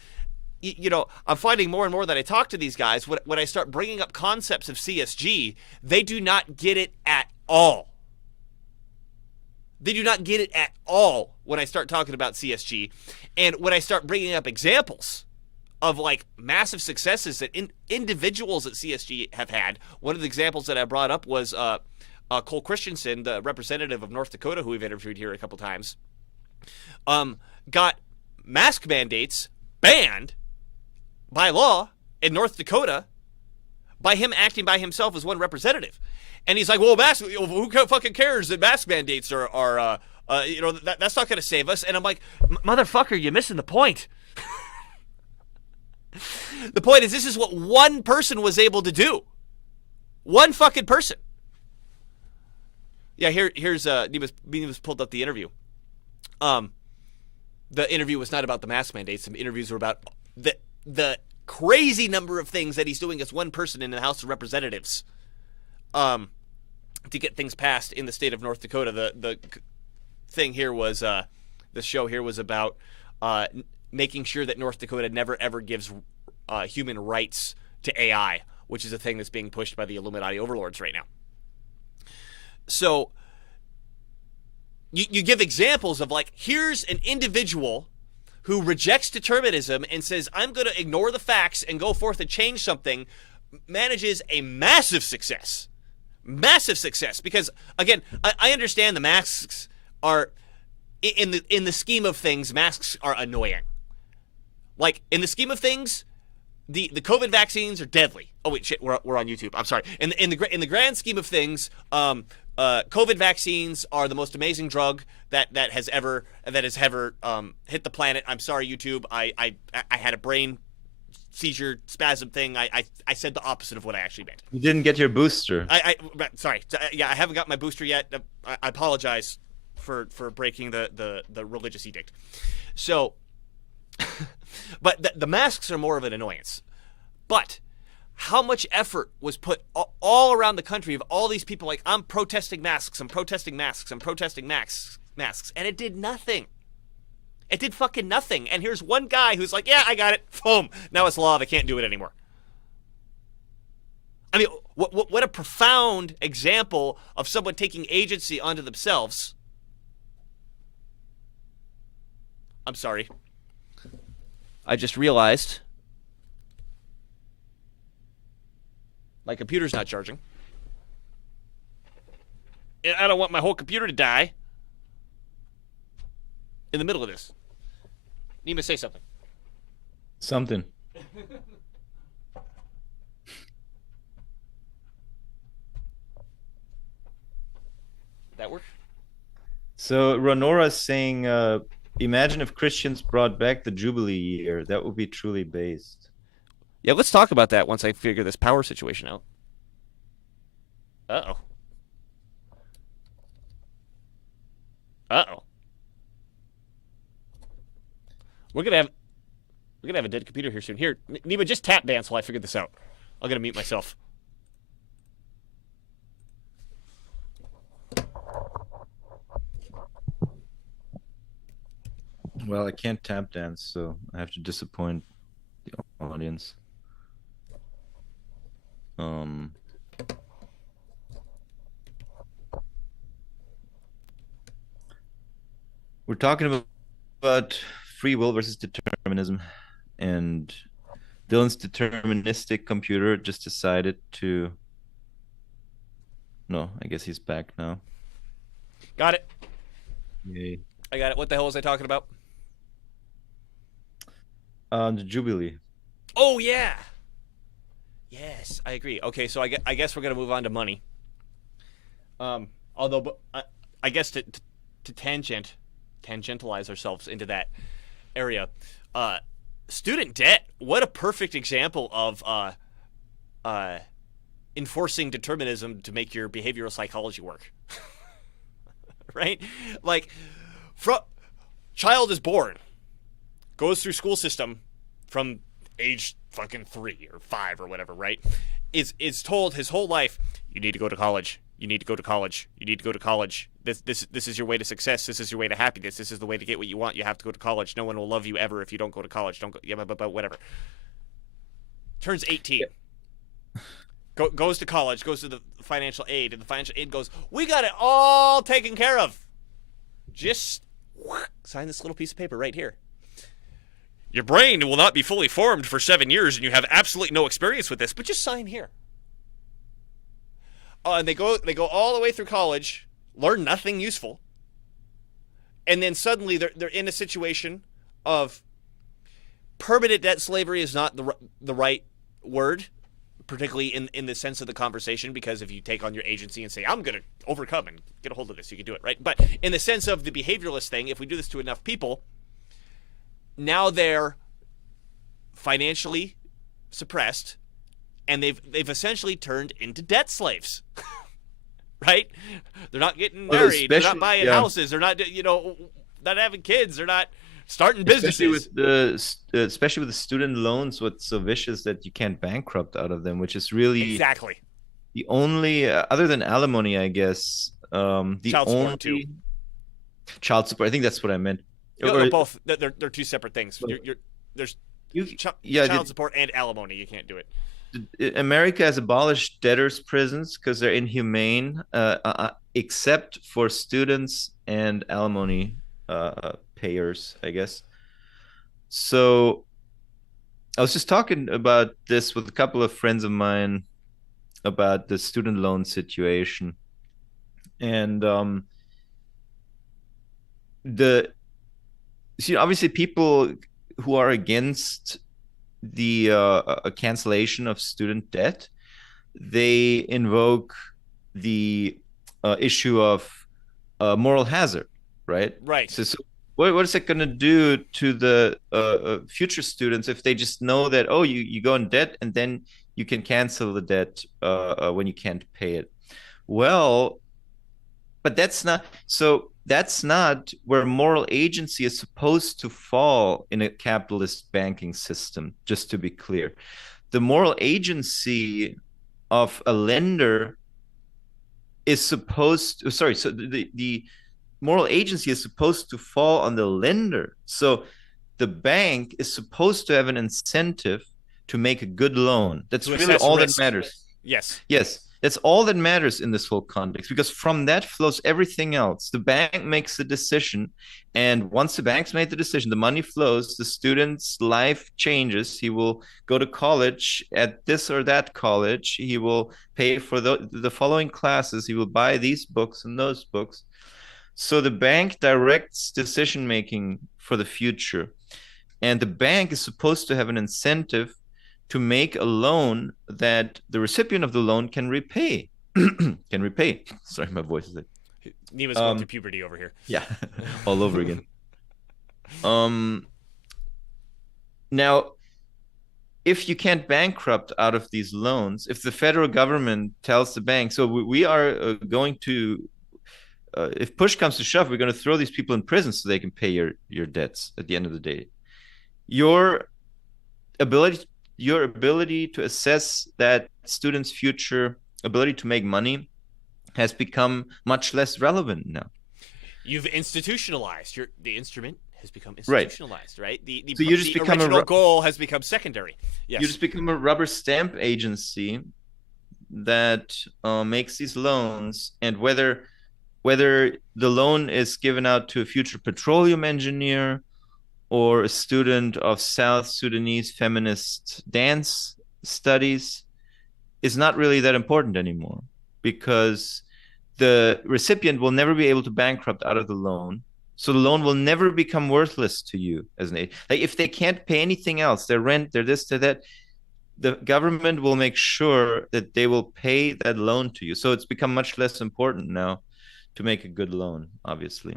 you know, I'm finding more and more that I talk to these guys, when I start bringing up concepts of CSG, they do not get it at all. They do not get it at all when I start talking about CSG. And when I start bringing up examples of like massive successes that individuals at CSG have had. One of the examples that I brought up was Cole Christensen, the representative of North Dakota, who we've interviewed here a couple times, got mask mandates banned by law in North Dakota by him acting by himself as one representative. And he's like, well, who fucking cares that mask mandates are you know, that's not going to save us. And I'm like, motherfucker, you're missing the point. The point is, this is what one person was able to do. One fucking person. Yeah, here's Nima's pulled up the interview. The interview was not about the mask mandates. Some interviews were about the crazy number of things that he's doing as one person in the House of Representatives to get things passed in the state of North Dakota. The thing here was, the show here was about making sure that North Dakota never ever gives human rights to AI, which is a thing that's being pushed by the Illuminati overlords right now. So you give examples of like, here's an individual who rejects determinism and says, I'm going to ignore the facts and go forth and change something, manages a massive success. Massive success. Because, again, I understand the masks are, in the scheme of things, masks are annoying. Like, in the scheme of things, the COVID vaccines are deadly. Oh, wait, shit, we're on YouTube. I'm sorry. In the grand scheme of things, COVID vaccines are the most amazing drug that has ever hit the planet. I'm sorry, YouTube. I had a brain seizure spasm thing. I said the opposite of what I actually meant. You didn't get your booster. Sorry. Yeah, I haven't got my booster yet. I apologize. for breaking the religious edict. So, but the masks are more of an annoyance. But how much effort was put all around the country of all these people like, I'm protesting masks, I'm protesting masks, I'm protesting masks, and it did nothing. It did fucking nothing. And here's one guy who's like, yeah, I got it. Boom. Now it's law. They can't do it anymore. I mean, what a profound example of someone taking agency onto themselves. I'm sorry. I just realized my computer's not charging. And I don't want my whole computer to die in the middle of this. Nima, say something. Something. That work? So Ronora's saying, imagine if Christians brought back the Jubilee year. That would be truly based. Yeah, let's talk about that once I figure this power situation out. Uh-oh. Uh-oh. We're gonna have a dead computer here soon. Here, Nima, just tap dance while I figure this out. I'm gonna mute myself. Well, I can't tap dance, so I have to disappoint the audience. We're talking about free will versus determinism, and Dylan's deterministic computer just decided to. No, I guess he's back now. Got it. Yay. I got it. What the hell was I talking about? The Jubilee. Oh, yeah. Yes, I agree. Okay, so I guess we're going to move on to money. Although, I guess to tangentialize ourselves into that area, student debt, what a perfect example of enforcing determinism to make your behavioral psychology work. Right? Like, child is born, goes through school system from age fucking 3 or 5 or whatever, right? Is told his whole life, you need to go to college. You need to go to college. You need to go to college. This is your way to success. This is your way to happiness. This is the way to get what you want. You have to go to college. No one will love you ever if you don't go to college. Don't go. Yeah, but whatever. Turns 18. Goes to college. Goes to the financial aid, and the financial aid goes, we got it all taken care of. Just sign this little piece of paper right here. Your brain will not be fully formed for 7 years, and you have absolutely no experience with this, but just sign here. And they go all the way through college, learn nothing useful, and then suddenly they're in a situation of permanent debt slavery is not the right word, particularly in the sense of the conversation, because if you take on your agency and say, I'm going to overcome and get a hold of this, you can do it, right? But in the sense of the behavioralist thing, if we do this to enough people, now they're financially suppressed, and they've essentially turned into debt slaves, right? They're not getting married, they're not buying houses, they're not not having kids, they're not starting businesses. Especially with the student loans, what's so vicious that you can't bankrupt out of them, which is really exactly the only other than alimony, I guess. The child only support too. Child support. I think that's what I meant. No, both. They're two separate things. There's child support and alimony. You can't do it. America has abolished debtors' prisons because they're inhumane, except for students and alimony payers, I guess. So I was just talking about this with a couple of friends of mine about the student loan situation. And obviously people who are against the cancellation of student debt, they invoke the issue of moral hazard, right? Right. So what is it going to do to the future students if they just know that, oh, you go in debt and then you can cancel the debt when you can't pay it? Well, but that's not so. that's not where moral agency is supposed to fall in a capitalist banking system, just to be clear. The moral agency of a lender is supposed to, sorry, so the moral agency is supposed to fall on the lender. So the bank is supposed to have an incentive to make a good loan. That's To really assess all risk. that matters. Yes. Yes, that's all that matters in this whole context, because from that flows everything else. The bank makes the decision, and once the bank's made the decision, the money flows, the student's life changes. He will go to college at this or that college. He will pay for the following classes. He will buy these books and those books. So the bank directs decision making for the future. And the bank is supposed to have an incentive to make a loan that the recipient of the loan can repay. Can repay. Sorry, my voice is like Nima's going through puberty over here. yeah, all over again. Now, if you can't bankrupt out of these loans, if the federal government tells the bank, so we are going to, if push comes to shove, we're going to throw these people in prison so they can pay your debts at the end of the day. Your ability to assess that student's future ability to make money has become much less relevant now. You've institutionalized the instrument has become Right. institutionalized, right? The So you just become original goal has become secondary. Yes. You just become a rubber stamp agency that makes these loans, and whether the loan is given out to a future petroleum engineer or a student of South Sudanese feminist dance studies is not really that important anymore, because the recipient will never be able to bankrupt out of the loan. So the loan will never become worthless to you as an aid. Like if they can't pay anything else, their rent, their this, their that, the government will make sure that they will pay that loan to you. So it's become much less important now to make a good loan, obviously.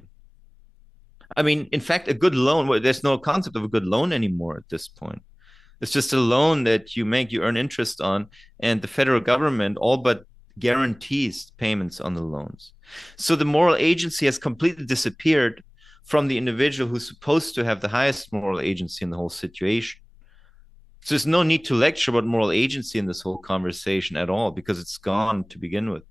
I mean, in fact, a good loan, there's no concept of a good loan anymore at this point. It's just a loan that you make, you earn interest on, and the federal government all but guarantees payments on the loans. So the moral agency has completely disappeared from the individual who's supposed to have the highest moral agency in the whole situation. So there's no need to lecture about moral agency in this whole conversation at all, because it's gone to begin with.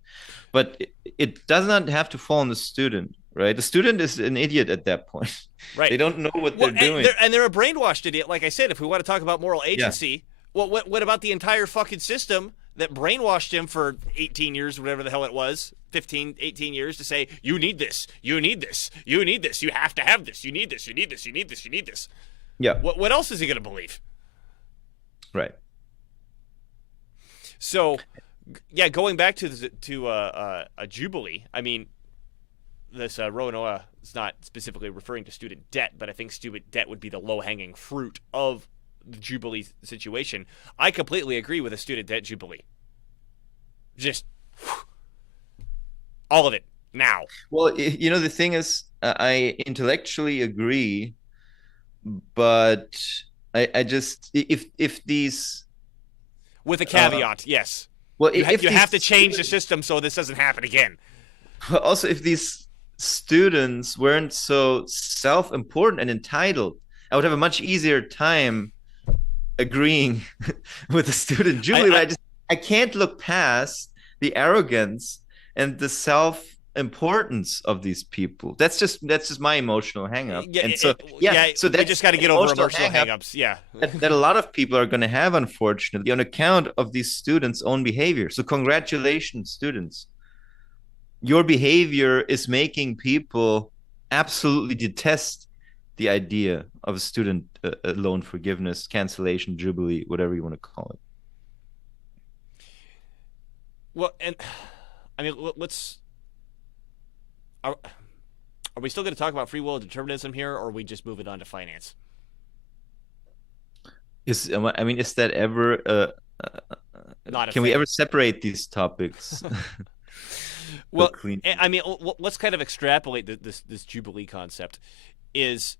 But it does not have to fall on the student, right? The student is an idiot at that point. Right. They don't know what they're doing. And they're a brainwashed idiot. Like I said, if we want to talk about moral agency, well, what about the entire fucking system that brainwashed him for 18 years, whatever the hell it was, 15, 18 years, to say, you need this, you need this, you need this, you have to have this, you need this, you need this, you need this, you need this. Yeah. What else is he going to believe? Right. So, yeah, going back to a Jubilee, I mean, this Roanoa is not specifically referring to student debt, but I think student debt would be the low-hanging fruit of the Jubilee situation. I completely agree with a student debt Jubilee. Just all of it now. Well, you know, the thing is, I intellectually agree, but I just, if these, With a caveat, yes. well, You if have to these change the system so this doesn't happen again. also, if these students weren't so self-important and entitled, I would have a much easier time agreeing with the student Jubilee. I can't look past the arrogance and the self-importance of these people. That's just my emotional hang-up. Yeah, and so so we just got to get over emotional hang-up hang-ups. Yeah, that a lot of people are going to have, unfortunately, on account of these students' own behavior. So congratulations, students. Your behavior is making people absolutely detest the idea of a student loan forgiveness, cancellation, Jubilee, whatever you want to call it. Well, and I mean, let's. Are we still going to talk about free will and determinism here, or are we just moving on to finance? Is that ever? Not a can thing. we ever separate these topics? Well, I mean, let's kind of extrapolate this Jubilee concept. Is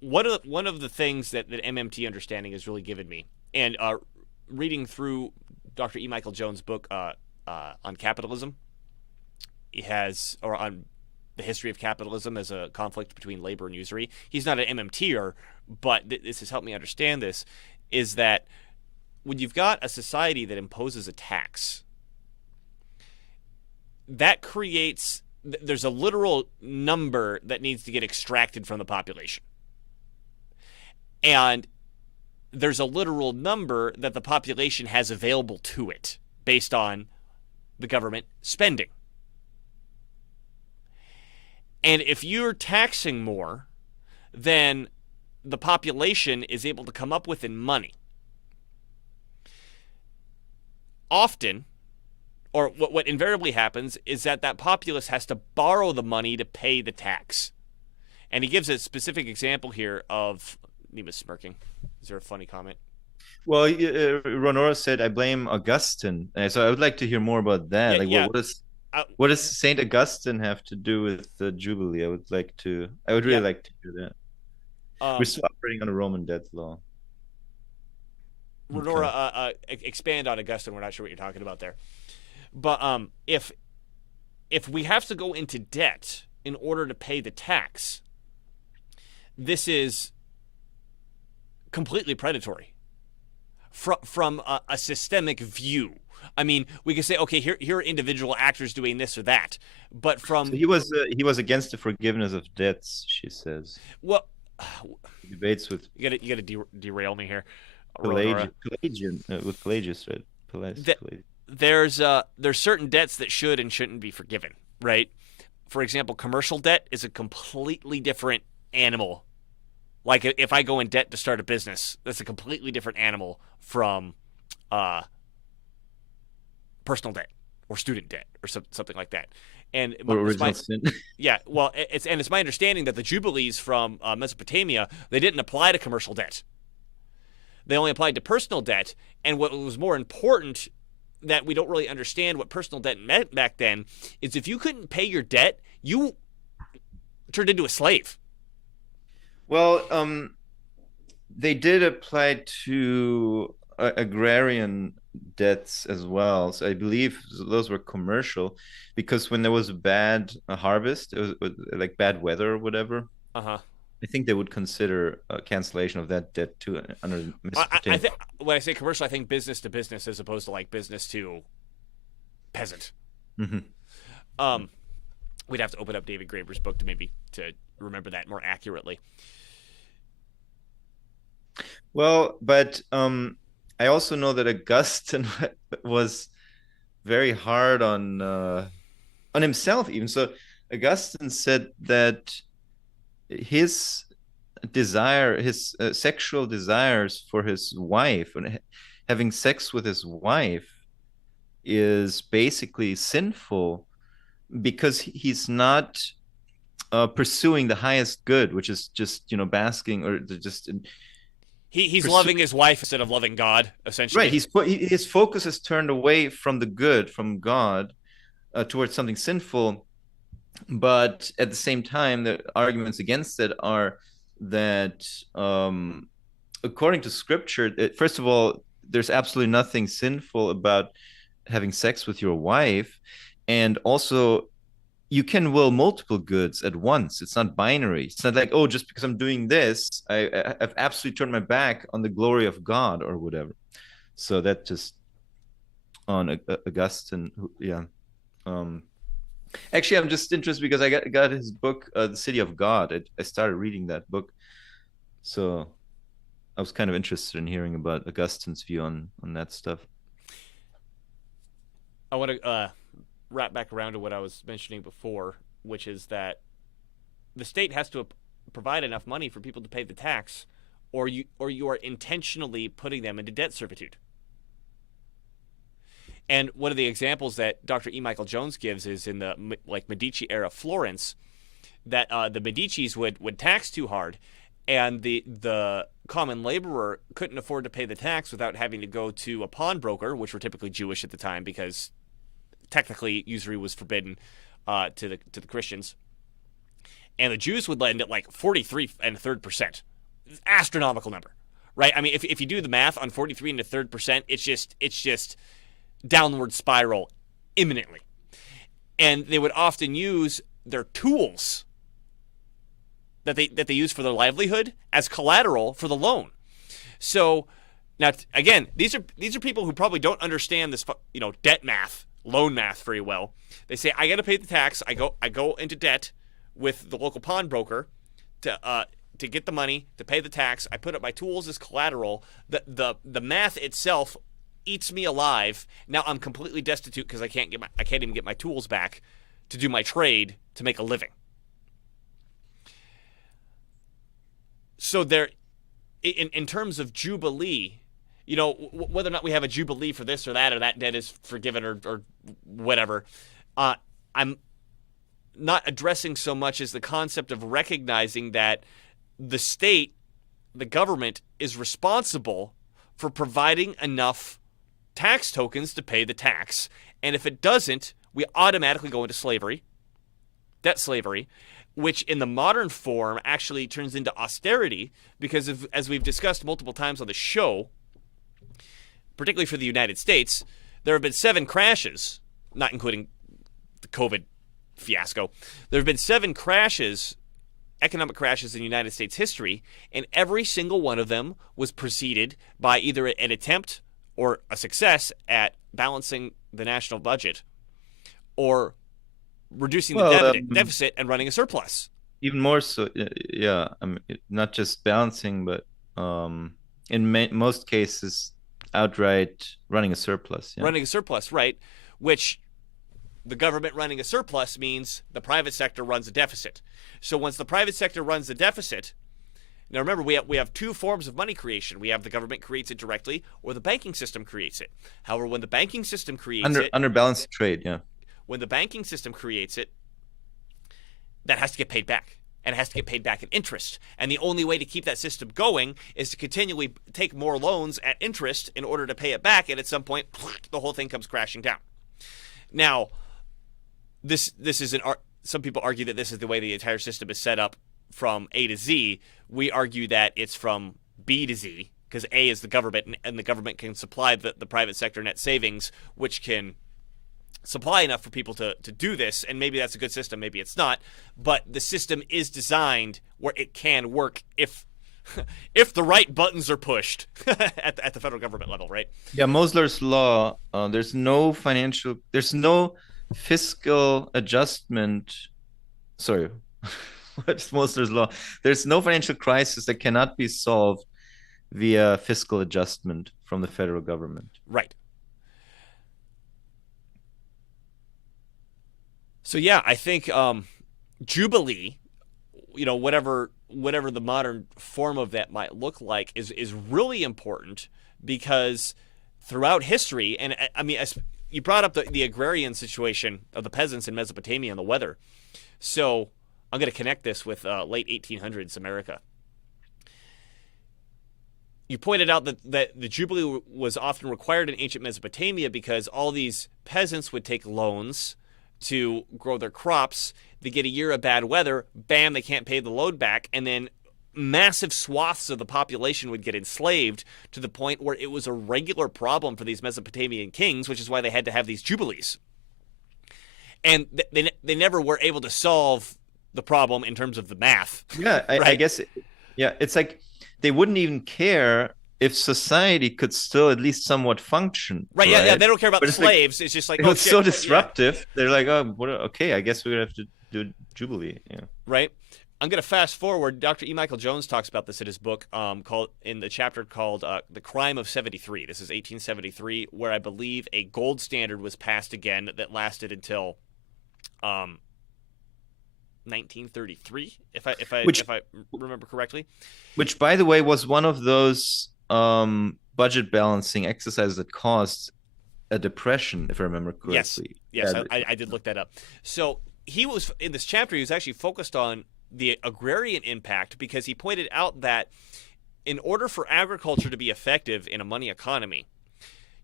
one of the things that MMT understanding has really given me, and reading through Dr. E. Michael Jones' book on capitalism, he has, or on the history of capitalism as a conflict between labor and usury. He's not an MMTer, but this has helped me understand this, is that when you've got a society that imposes a tax, that creates, there's a literal number that needs to get extracted from the population. And there's a literal number that the population has available to it based on the government spending. And if you're taxing more than the population is able to come up with in money, often, or what invariably happens, is that populace has to borrow the money to pay the tax. And he gives a specific example here of, Nima's smirking. Is there a funny comment? Well, Ronora said, I blame Augustine. So I would like to hear more about that. What does Saint Augustine have to do with the Jubilee? I would really like to hear that. We're still operating on a Roman death law. Ronora, expand on Augustine. We're not sure what you're talking about there. But if we have to go into debt in order to pay the tax, this is completely predatory from a systemic view. I mean, we can say, okay, here are individual actors doing this or that, but from so he was against the forgiveness of debts, she says. Well, he debates with you got to derail me here. Pelagian with Pelagius, right? There's certain debts that should and shouldn't be forgiven, right? For example, commercial debt is a completely different animal. Like if I go in debt to start a business, that's a completely different animal from personal debt or student debt or something like that. And original sin. Yeah, well, it's my understanding that the Jubilees from Mesopotamia, they didn't apply to commercial debt. They only applied to personal debt. And what was more important, that we don't really understand what personal debt meant back then, is if you couldn't pay your debt, you turned into a slave. Well, they did apply to agrarian debts as well. So I believe those were commercial, because when there was a bad harvest, it was like bad weather or whatever. I think they would consider a cancellation of that debt too under Mesopotamia. When I say commercial, I think business to business as opposed to like business to peasant. Mm-hmm. We'd have to open up David Graeber's book to remember that more accurately. Well, but I also know that Augustine was very hard on himself even. So Augustine said that his desire, his sexual desires for his wife and having sex with his wife is basically sinful, because he's not pursuing the highest good, which is just, basking or just. He's loving his wife instead of loving God, essentially. Right. His focus is turned away from the good, from God, towards something sinful. But at the same time, the arguments against it are that, according to Scripture, first of all, there's absolutely nothing sinful about having sex with your wife, and also you can will multiple goods at once. It's not binary. It's not like, oh, just because I'm doing this, I've absolutely turned my back on the glory of God or whatever. So that just on Augustine, yeah. Actually, I'm just interested because I got his book, The City of God. I started reading that book, so I was kind of interested in hearing about Augustine's view on that stuff. I want to wrap back around to what I was mentioning before, which is that the state has to provide enough money for people to pay the tax, or you are intentionally putting them into debt servitude. And one of the examples that Dr. E. Michael Jones gives is in the Medici era Florence, that the Medicis would tax too hard, and the common laborer couldn't afford to pay the tax without having to go to a pawnbroker, which were typically Jewish at the time, because technically usury was forbidden to the Christians. And the Jews would lend at like 43 1/3%, astronomical number, right? I mean, if you do the math on 43 1/3%, it's just downward spiral imminently. And they would often use their tools that they use for their livelihood as collateral for the loan. So now, again, these are people who probably don't understand this, debt math, loan math very well. They say, I got to pay the tax. I go into debt with the local pawnbroker to get the money, to pay the tax. I put up my tools as collateral. The math itself eats me alive. Now I'm completely destitute because I can't even get my tools back to do my trade to make a living. So there, in terms of Jubilee, whether or not we have a Jubilee for this or that debt is forgiven or whatever, I'm not addressing so much as the concept of recognizing that the state, the government, is responsible for providing enough tax tokens to pay the tax. And if it doesn't, we automatically go into slavery, debt slavery, which in the modern form actually turns into austerity because, as we've discussed multiple times on the show, particularly for the United States, there have been 7 crashes, not including the COVID fiasco. There have been 7 crashes, economic crashes in United States history, and every single one of them was preceded by either an attempt or a success at balancing the national budget or reducing the deficit and running a surplus. Even more so, yeah. I mean, not just balancing, but in most cases, outright running a surplus. Yeah. Running a surplus, right? Which the government running a surplus means the private sector runs a deficit. So once the private sector runs a deficit, now remember, we have 2 forms of money creation. We have the government creates it directly, or the banking system creates it. However, when the banking system creates it, under balanced trade, yeah. When the banking system creates it, that has to get paid back. And it has to get paid back in interest. And the only way to keep that system going is to continually take more loans at interest in order to pay it back. And at some point, the whole thing comes crashing down. Now, this is some people argue that this is the way the entire system is set up from A to Z. We argue that it's from B to Z, because A is the government, and the government can supply the private sector net savings, which can supply enough for people to do this. And maybe that's a good system, maybe it's not. But the system is designed where it can work if the right buttons are pushed at the federal government level, right? Yeah, Mosler's law, there's no fiscal adjustment. Sorry, what's Mosler's law? There's no financial crisis that cannot be solved via fiscal adjustment from the federal government. Right. So yeah, I think Jubilee, whatever the modern form of that might look like, is really important because throughout history, and I mean, you brought up the agrarian situation of the peasants in Mesopotamia and the weather. So I'm going to connect this with late 1800s America. You pointed out that the Jubilee was often required in ancient Mesopotamia because all these peasants would take loans to grow their crops. They get a year of bad weather, bam, they can't pay the load back, and then massive swaths of the population would get enslaved to the point where it was a regular problem for these Mesopotamian kings, which is why they had to have these jubilees. And they never were able to solve the problem in terms of the math. Yeah, right? I guess, it's like they wouldn't even care if society could still at least somewhat function. Right, yeah, they don't care about the slaves. It's just like, it's so disruptive. Yeah. They're like, okay, I guess we're going to have to do Jubilee. Yeah. Right. I'm going to fast forward. Dr. E. Michael Jones talks about this in his book in the chapter called The Crime of 73. This is 1873, where I believe a gold standard was passed again that lasted until 1933, if I remember correctly. Which, by the way, was one of those budget balancing exercises that caused a depression, if I remember correctly. Yes, I did look that up. So he was, in this chapter, he was actually focused on the agrarian impact because he pointed out that in order for agriculture to be effective in a money economy,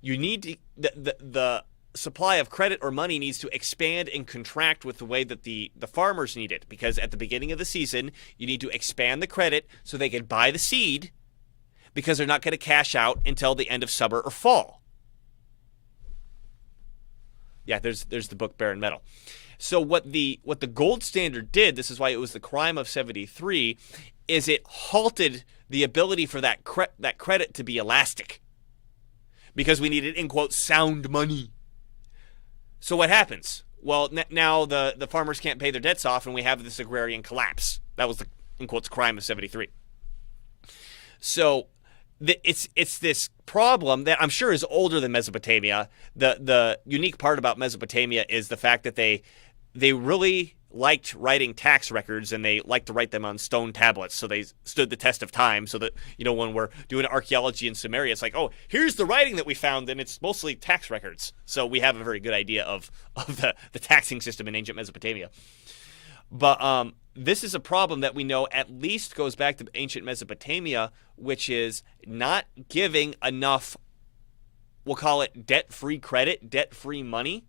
you need the supply of credit or money needs to expand and contract with the way that the farmers need it, because at the beginning of the season, you need to expand the credit so they can buy the seed, because they're not going to cash out until the end of summer or fall. Yeah, there's the book Barren Metal. So what the gold standard did, this is why it was the crime of 73, is it halted the ability for that credit to be elastic, because we needed, in quotes, sound money. So what happens? Well, now the farmers can't pay their debts off, and we have this agrarian collapse. That was the, in quotes, crime of 73. So it's this problem that I'm sure is older than Mesopotamia. The unique part about Mesopotamia is the fact that they really liked writing tax records, and they liked to write them on stone tablets, so they stood the test of time. So that, you know, when we're doing archaeology in Sumeria, it's like, oh, here's the writing that we found, and it's mostly tax records. So we have a very good idea of the taxing system in ancient Mesopotamia. But this is a problem that we know at least goes back to ancient Mesopotamia, which is not giving enough, we'll call it debt-free credit, debt-free money,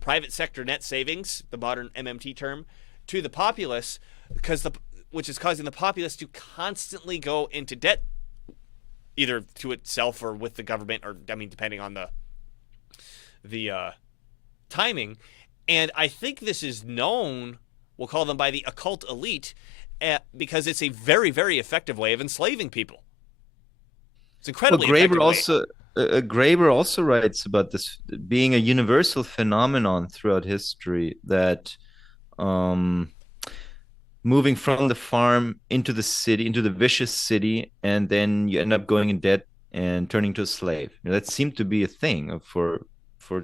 private sector net savings, the modern MMT term, to the populace, which is causing the populace to constantly go into debt, either to itself or with the government, or, I mean, depending on the timing. And I think this is known, we'll call them, by the occult elite, because it's a very, very effective way of enslaving people. It's incredibly effective way. Graeber also writes about this being a universal phenomenon throughout history, that moving from the farm into the city, into the vicious city, and then you end up going in debt and turning to a slave. You know, that seemed to be a thing for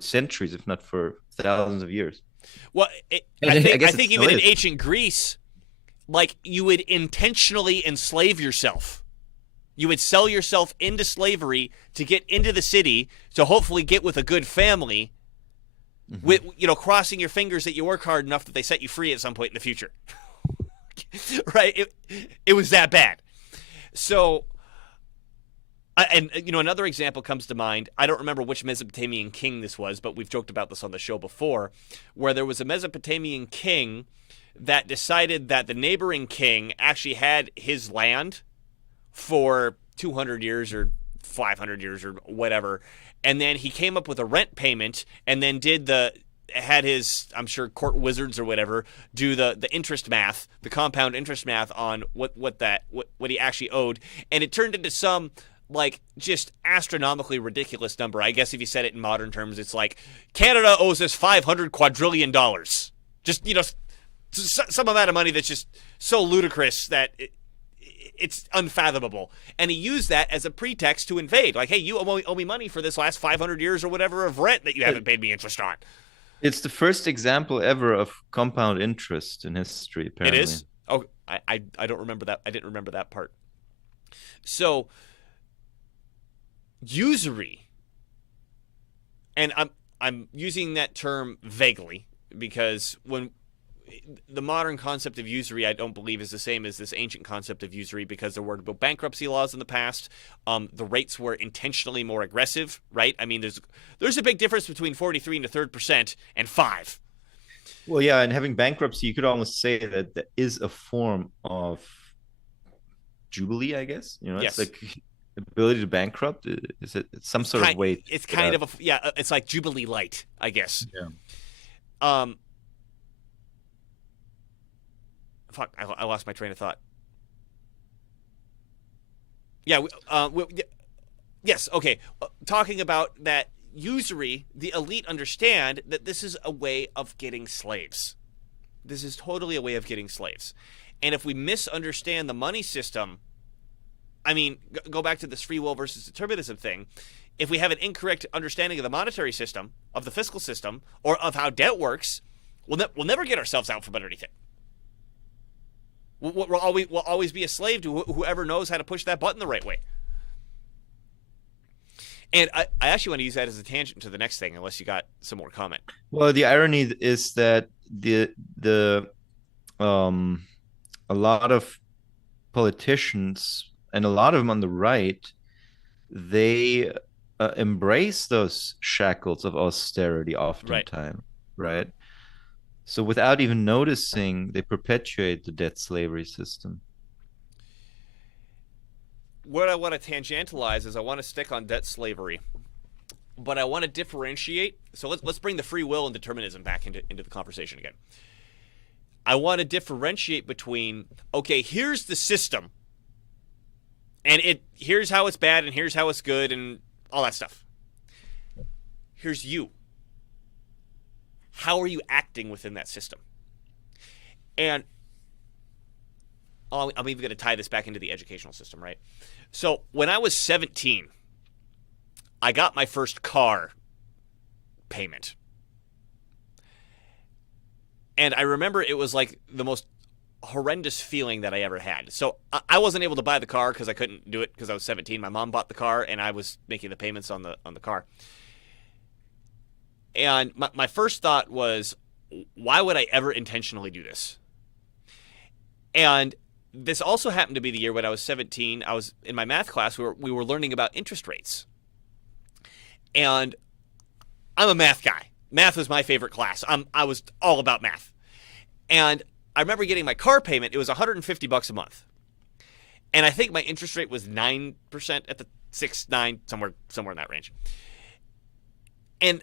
centuries, if not for thousands of years. Well, I think even in ancient Greece, like, you would intentionally enslave yourself. You would sell yourself into slavery to get into the city, to hopefully get with a good family, with, you know, crossing your fingers that you work hard enough that they set you free at some point in the future. Right? It was that bad. So, and, you know, another example comes to mind. I don't remember which Mesopotamian king this was, but we've joked about this on the show before, where there was a Mesopotamian king that decided that the neighboring king actually had his land for 200 years or 500 years or whatever, and then he came up with a rent payment, and then had his, I'm sure, court wizards or whatever do the interest math, the compound interest math on what he actually owed, and it turned into some, like, just astronomically ridiculous number. I guess if you said it in modern terms, it's like, Canada owes us $500 quadrillion. Just, you know, some amount of money that's just so ludicrous that it's unfathomable. And he used that as a pretext to invade. Like, hey, you owe me money for this last 500 years or whatever of rent that you haven't paid me interest on. It's the first example ever of compound interest in history, apparently. It is? Oh, I don't remember that. I didn't remember that part. So, usury, and I'm using that term vaguely, because when the modern concept of usury, I don't believe, is the same as this ancient concept of usury, because there were bankruptcy laws in the past. The rates were intentionally more aggressive, right? I mean, there's a big difference between 43 and a third percent and 5. Well, yeah, and having bankruptcy, you could almost say that there is a form of jubilee, I guess. You know, yes. It's like ability to bankrupt. Is it some sort of way? It's kind of it's like Jubilee Light, I guess. Yeah. Fuck, I lost my train of thought. Yeah, yes, okay. Talking about that usury, the elite understand that this is a way of getting slaves. This is totally a way of getting slaves. And if we misunderstand the money system, I mean, go back to this free will versus determinism thing. If we have an incorrect understanding of the monetary system, of the fiscal system, or of how debt works, we'll never get ourselves out from underneath it. We'll always be a slave to whoever knows how to push that button the right way. And I actually want to use that as a tangent to the next thing, unless you got some more comment. Well, the irony is that a lot of politicians, and a lot of them on the right, they embrace those shackles of austerity oftentimes, right? So without even noticing, they perpetuate the debt slavery system. What I want to tangentialize is I want to stick on debt slavery. but I want to differentiate. So let's bring the free will and determinism back into the conversation again. I want to differentiate between, okay, here's the system, and here's how it's bad, and here's how it's good, and all that stuff. Here's you. How are you acting within that system? And I'm even going to tie this back into the educational system, right? So when I was 17, I got my first car payment. And I remember it was like the most horrendous feeling that I ever had. So I wasn't able to buy the car because I couldn't do it because I was 17. My mom bought the car, and I was making the payments on the car. And my first thought was, why would I ever intentionally do this? And this also happened to be the year when I was 17. I was in my math class where we were learning about interest rates. And I'm a math guy. Math was my favorite class. I was all about math. And I remember getting my car payment. It was $150 a month. And I think my interest rate was 9% at the 9, somewhere in that range. And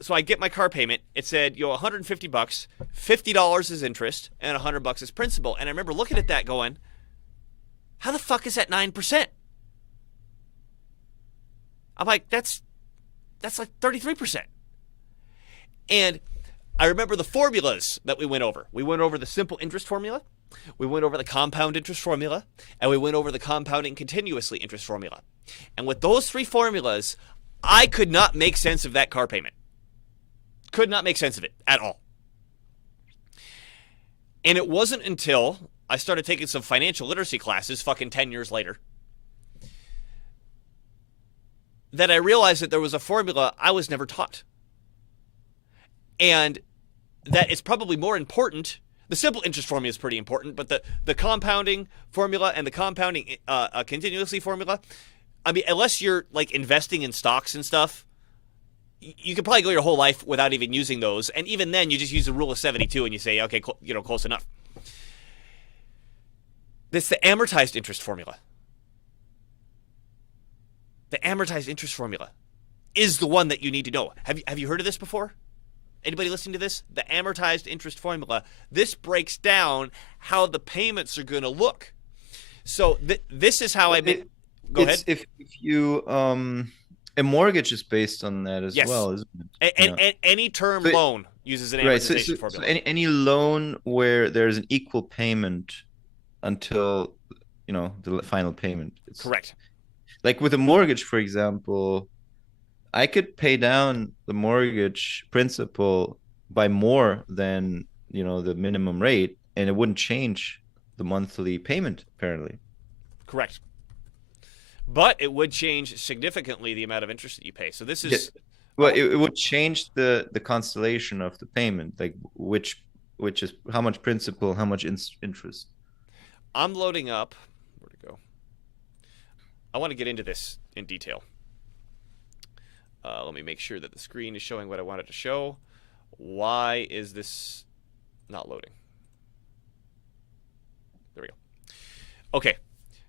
so I get my car payment. It said, $150, $50 is interest, and $100 is principal. And I remember looking at that going, how the fuck is that 9%? I'm like, that's like 33%. And I remember the formulas that we went over. We went over the simple interest formula, we went over the compound interest formula, and we went over the compounding continuously interest formula. And with those 3 formulas, I could not make sense of that car payment. Could not make sense of it at all. And it wasn't until I started taking some financial literacy classes fucking 10 years later that I realized that there was a formula I was never taught. And that it's probably more important. The simple interest formula is pretty important, but the compounding formula and the compounding continuously formula, I mean, unless you're like investing in stocks and stuff, you could probably go your whole life without even using those. And even then, you just use the rule of 72 and you say, okay, close enough. This is the amortized interest formula. The amortized interest formula is the one that you need to know. Have you heard of this before? Anybody listening to this? The amortized interest formula. This breaks down how the payments are going to look. So this is how I make. Go ahead. If you a mortgage is based on that as Yes. well, isn't it? Any term loan uses an amortization formula. So any loan where there's an equal payment until the final payment. It's correct. Like with a mortgage, for example, I could pay down the mortgage principal by more than the minimum rate, and it wouldn't change the monthly payment, apparently. Correct. But it would change significantly the amount of interest that you pay. So this is... Yes. Well, it would change the constellation of the payment, like which is how much principal, how much interest. I'm loading up... Where'd it go? I want to get into this in detail. Let me make sure that the screen is showing what I want it to show. Why is this not loading? There we go. Okay.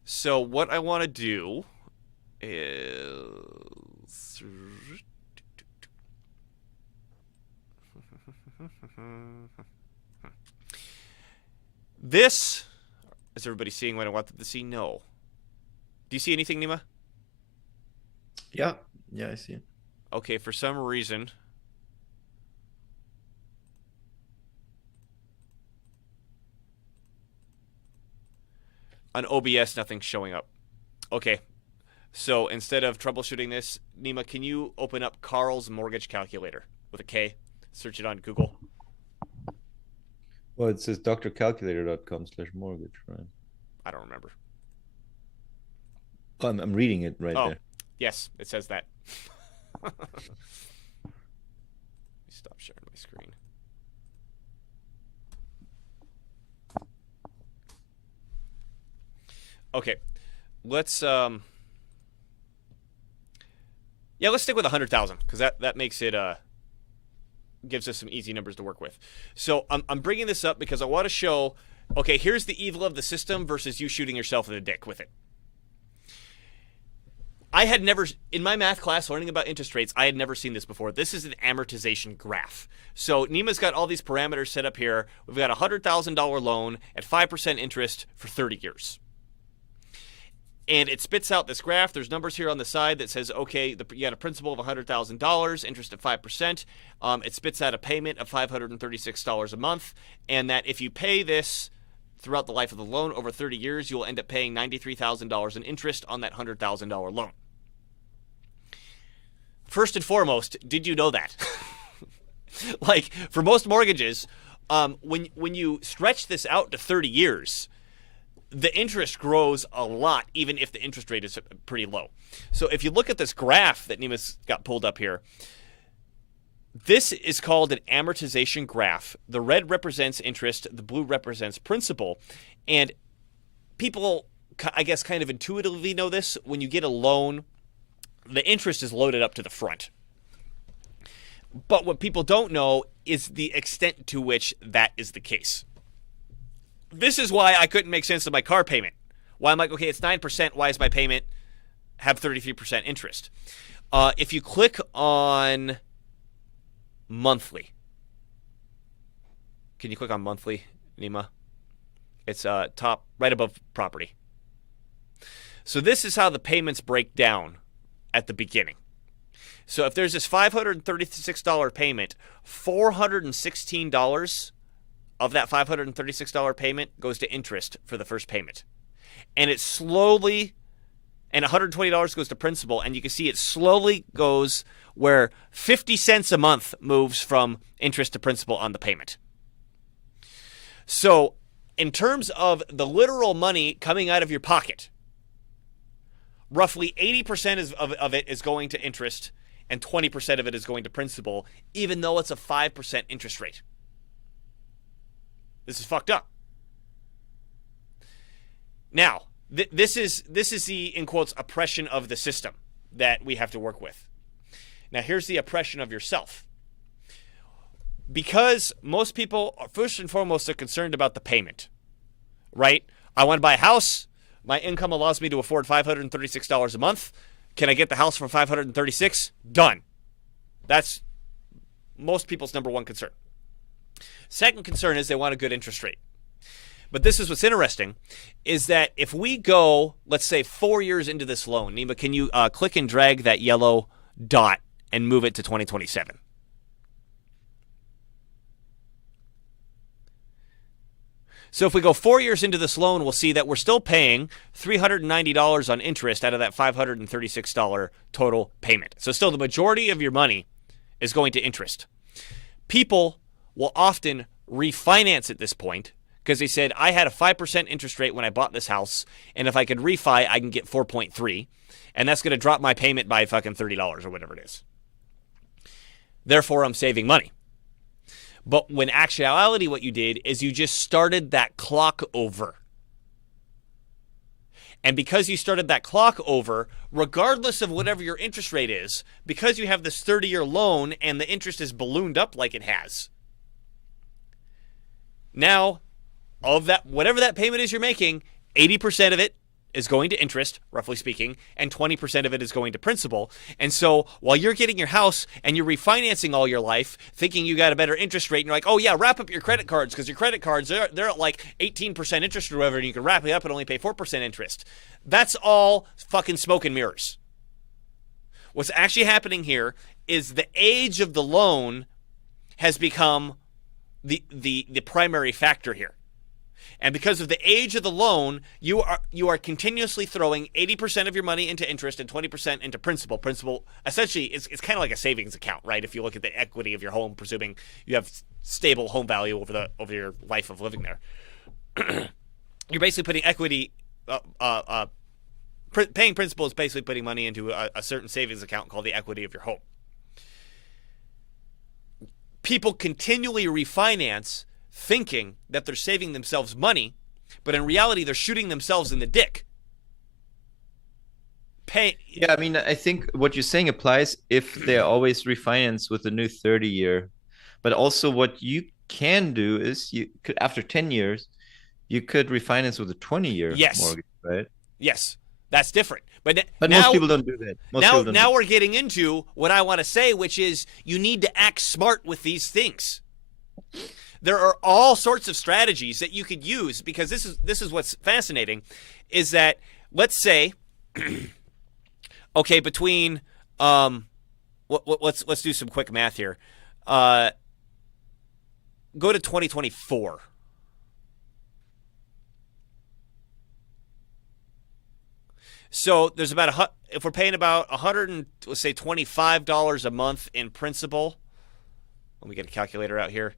So what I want to do is... This... Is everybody seeing what I want them to see? No. Do you see anything, Nima? Yeah, I see it. Okay, for some reason... On OBS, nothing's showing up. Okay, so instead of troubleshooting this, Nima, can you open up Carl's mortgage calculator with a K? Search it on Google. Well, it says drcalculator.com/mortgage, right? I don't remember. Oh, I'm reading it right there. Yes, it says that. Let me stop sharing my screen. Okay, let's let's stick with 100,000 because that makes it gives us some easy numbers to work with. So I'm bringing this up because I want to show, okay, here's the evil of the system versus you shooting yourself in the dick with it. I had never, in my math class learning about interest rates, I had never seen this before. This is an amortization graph. So Nima's got all these parameters set up here. We've got a $100,000 loan at 5% interest for 30 years. And it spits out this graph. There's numbers here on the side that says, okay, you got a principal of $100,000, interest at 5%. It spits out a payment of $536 a month. And that if you pay this throughout the life of the loan over 30 years, you'll end up paying $93,000 in interest on that $100,000 loan. First and foremost, did you know that? Like, for most mortgages, when you stretch this out to 30 years, the interest grows a lot, even if the interest rate is pretty low. So if you look at this graph that Nima's got pulled up here, this is called an amortization graph. The red represents interest, the blue represents principal. And people, I guess, kind of intuitively know this. When you get a loan, the interest is loaded up to the front. But what people don't know is the extent to which that is the case. This is why I couldn't make sense of my car payment. Why I'm like, okay, it's 9%. Why is my payment have 33% interest? If you click on monthly, can you click on monthly, Nima? It's top right above property. So this is how the payments break down at the beginning. So if there's this $536 payment, $416 of that $536 payment goes to interest for the first payment. And it slowly, and $120 goes to principal, and you can see it slowly goes where 50 cents a month moves from interest to principal on the payment. So in terms of the literal money coming out of your pocket, roughly 80% of it is going to interest, and 20% of it is going to principal, even though it's a 5% interest rate. This is fucked up. Now, this is the, in quotes, oppression of the system that we have to work with. Now, here's the oppression of yourself. Because most people, first and foremost, are concerned about the payment, right? I want to buy a house. My income allows me to afford $536 a month. Can I get the house for $536? Done. That's most people's number one concern. Second concern is they want a good interest rate. But this is what's interesting, is that if we go, let's say, 4 years into this loan, Nima, can you click and drag that yellow dot and move it to 2027? So if we go 4 years into this loan, we'll see that we're still paying $390 on interest out of that $536 total payment. So still the majority of your money is going to interest. People will often refinance at this point because they said, I had a 5% interest rate when I bought this house, and if I could refi, I can get 4.3, and that's going to drop my payment by fucking $30 or whatever it is. Therefore, I'm saving money. But when actuality, what you did is you just started that clock over. And because you started that clock over, regardless of whatever your interest rate is, because you have this 30-year loan and the interest is ballooned up like it has, now, of that, whatever that payment is you're making, 80% of it is going to interest, roughly speaking, and 20% of it is going to principal. And so while you're getting your house and you're refinancing all your life, thinking you got a better interest rate, and you're like, oh yeah, wrap up your credit cards, because your credit cards, they're at like 18% interest or whatever, and you can wrap it up and only pay 4% interest. That's all fucking smoke and mirrors. What's actually happening here is the age of the loan has become the primary factor here. And because of the age of the loan, you are continuously throwing 80% of your money into interest and 20% into principal. Principal, essentially, it's kind of like a savings account, right? If you look at the equity of your home, presuming you have stable home value over your life of living there, you're basically putting equity. Paying principal is basically putting money into a certain savings account called the equity of your home. People continually refinance, thinking that they're saving themselves money, but in reality, they're shooting themselves in the dick. Yeah, I mean, I think what you're saying applies if they're always refinanced with a new 30-year. But also what you can do is you could, after 10 years, you could refinance with a 20-year mortgage, right? Yes, that's different. But now, most people don't do that. Now we're getting into what I want to say, which is you need to act smart with these things. There are all sorts of strategies that you could use, because this is what's fascinating, is that let's say, okay, between let's do some quick math here. Go to 2024. So there's about if we're paying about let's say $25 a month in principal. Let me get a calculator out here.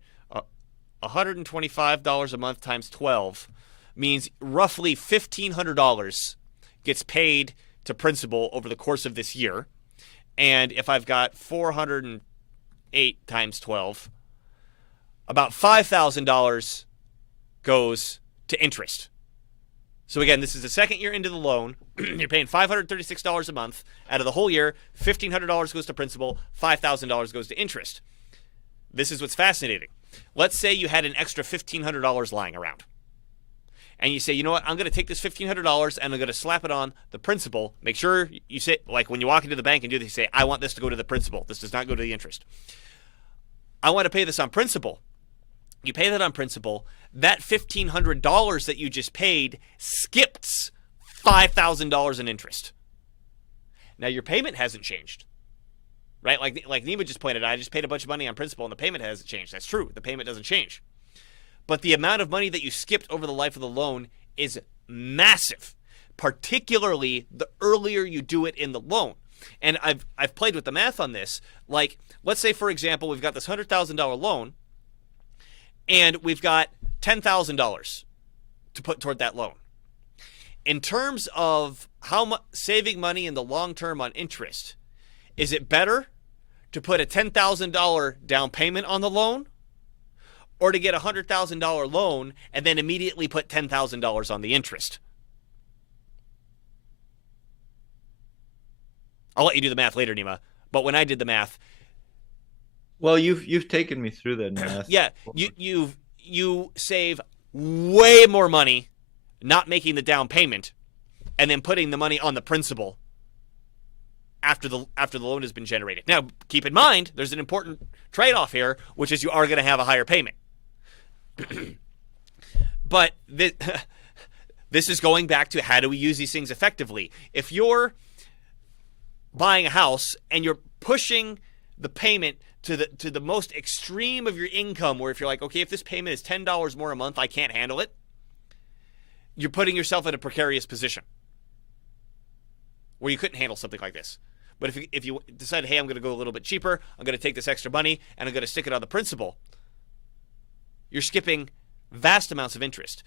$125 a month times 12 means roughly $1,500 gets paid to principal over the course of this year. And if I've got 408 times 12, about $5,000 goes to interest. So again, this is the second year into the loan. You're paying $536 a month. Out of the whole year, $1,500 goes to principal, $5,000 goes to interest. This is what's fascinating. Let's say you had an extra $1,500 lying around. And you say, you know what, I'm going to take this $1,500 and I'm going to slap it on the principal. Make sure you say, like when you walk into the bank and do this, you say, I want this to go to the principal. This does not go to the interest. I want to pay this on principal. You pay that on principal. That $1,500 that you just paid skips $5,000 in interest. Now your payment hasn't changed, right? Like Nima just pointed out, I just paid a bunch of money on principal and the payment hasn't changed. That's true. The payment doesn't change. But the amount of money that you skipped over the life of the loan is massive, particularly the earlier you do it in the loan. And I've played with the math on this. Like, let's say, for example, we've got this $100,000 loan and we've got $10,000 to put toward that loan. In terms of how much saving money in the long term on interest, is it better to put a $10,000 down payment on the loan, or to get a $100,000 loan and then immediately put $10,000 on the interest? I'll let you do the math later, Nima. But when I did the math, well, you've taken me through that math. Yeah, you save way more money not making the down payment and then putting the money on the principal after the loan has been generated. Now, keep in mind, there's an important trade-off here, which is you are going to have a higher payment. But this is going back to how do we use these things effectively. If you're buying a house and you're pushing the payment to the most extreme of your income, where if you're like, okay, if this payment is $10 more a month, I can't handle it, you're putting yourself in a precarious position where you couldn't handle something like this. But if you decide, hey, I'm going to go a little bit cheaper, I'm going to take this extra money and I'm going to stick it on the principal, you're skipping vast amounts of interest.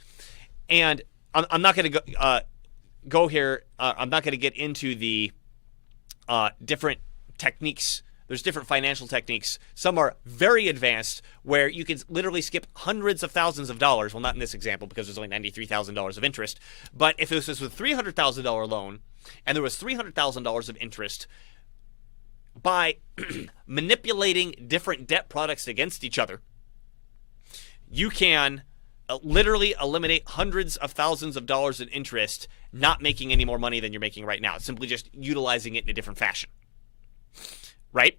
And I'm not going to go here. I'm not going to get into the different techniques. There's different financial techniques. Some are very advanced where you can literally skip hundreds of thousands of dollars. Well, not in this example because there's only $93,000 of interest. But if this was a $300,000 loan and there was $300,000 of interest, by manipulating different debt products against each other, you can literally eliminate hundreds of thousands of dollars in interest, not making any more money than you're making right now. It's simply just utilizing it in a different fashion. Right?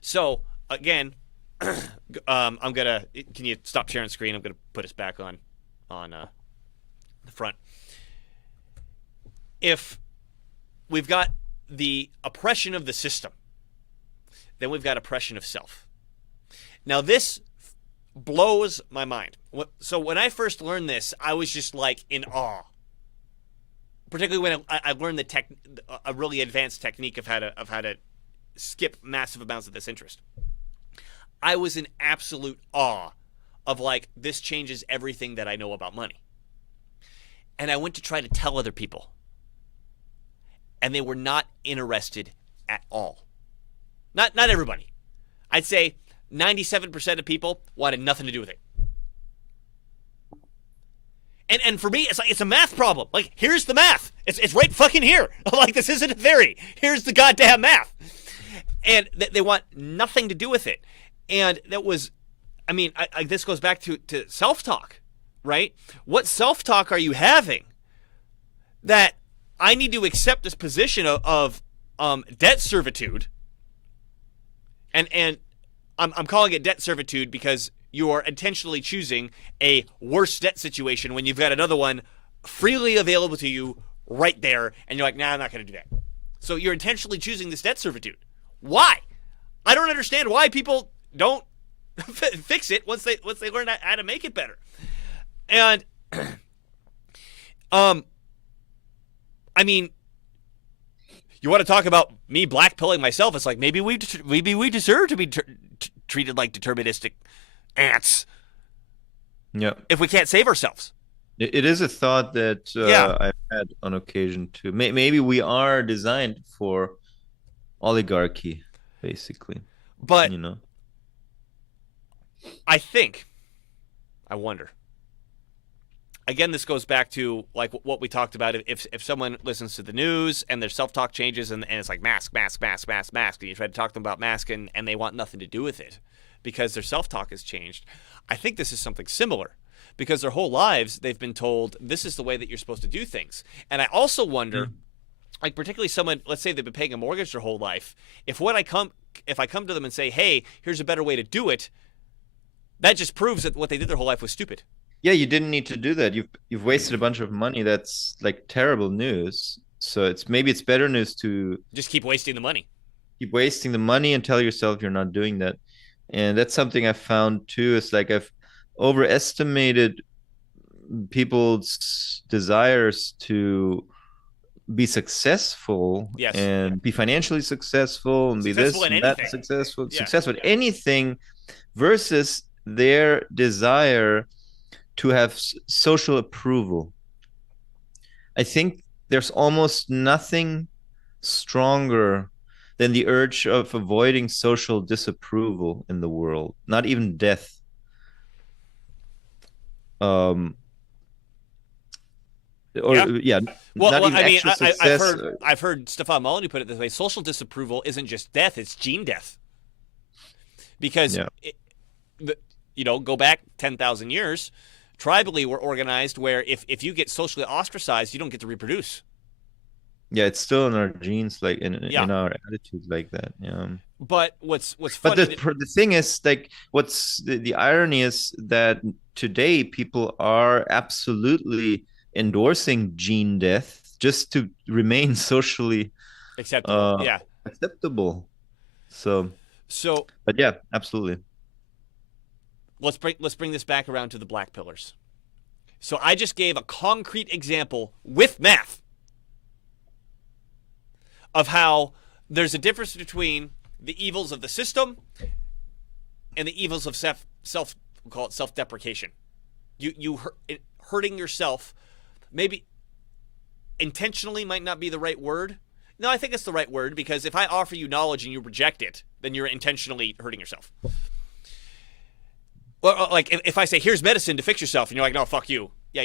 So, again, I'm going to... Can you stop sharing screen? I'm going to put us back on the front. If we've got the oppression of the system, then we've got oppression of self. Now, this blows my mind. So when I first learned this, I was just like in awe. Particularly when I learned a really advanced technique of how to skip massive amounts of this interest. I was in absolute awe of like, this changes everything that I know about money. And I went to try to tell other people. And they were not interested at all. Not everybody. I'd say 97% of people wanted nothing to do with it. And for me, it's like, it's a math problem. Like, here's the math. It's right fucking here. Like, this isn't a theory. Here's the goddamn math. And they want nothing to do with it. And that was, I mean, this goes back to self-talk, right? What self-talk are you having that I need to accept this position of debt servitude, and I'm calling it debt servitude because you are intentionally choosing a worse debt situation when you've got another one freely available to you right there, and you're like, nah, I'm not going to do that. So you're intentionally choosing this debt servitude. Why? I don't understand why people don't fix it once they learn how to make it better. And I mean, you want to talk about me blackpilling myself? It's like maybe we deserve to be treated like deterministic ants. Yeah. If we can't save ourselves. It is a thought that I've had on occasion too. Maybe we are designed for oligarchy, basically. But you know, I wonder. Again, this goes back to like what we talked about. If someone listens to the news and their self-talk changes and it's like mask, and you try to talk to them about mask and they want nothing to do with it because their self-talk has changed. I think this is something similar because their whole lives they've been told this is the way that you're supposed to do things. And I also wonder, like particularly someone, let's say they've been paying a mortgage their whole life, if I come to them and say, hey, here's a better way to do it, that just proves that what they did their whole life was stupid. Yeah, you didn't need to do that. You've wasted a bunch of money. That's like terrible news. So maybe it's better news to just keep wasting the money. Keep wasting the money and tell yourself you're not doing that. And that's something I've found too. It's like I've overestimated people's desires to be successful and be financially successful and successful be this and that successful at anything versus their desire to have social approval. I think there's almost nothing stronger than the urge of avoiding social disapproval in the world, not even death. Not even I've heard Stefan Molyneux put it this way: social disapproval isn't just death; it's gene death. Because, go back 10,000 years, tribally we're organized where if you get socially ostracized, you don't get to reproduce. Yeah, it's still in our genes, like in our attitudes, like that. Yeah. But what's funny? But the thing is, like, what's the irony is that today people are absolutely endorsing gene death just to remain socially acceptable. Acceptable. So, but yeah, absolutely. Let's bring this back around to the black pillars. So I just gave a concrete example with math of how there's a difference between the evils of the system and the evils of we'll call it self-deprecation. You hurting yourself, maybe intentionally might not be the right word. No, I think it's the right word because if I offer you knowledge and you reject it, then you're intentionally hurting yourself. Well, like if I say, here's medicine to fix yourself, and you're like, no, fuck you. Yeah,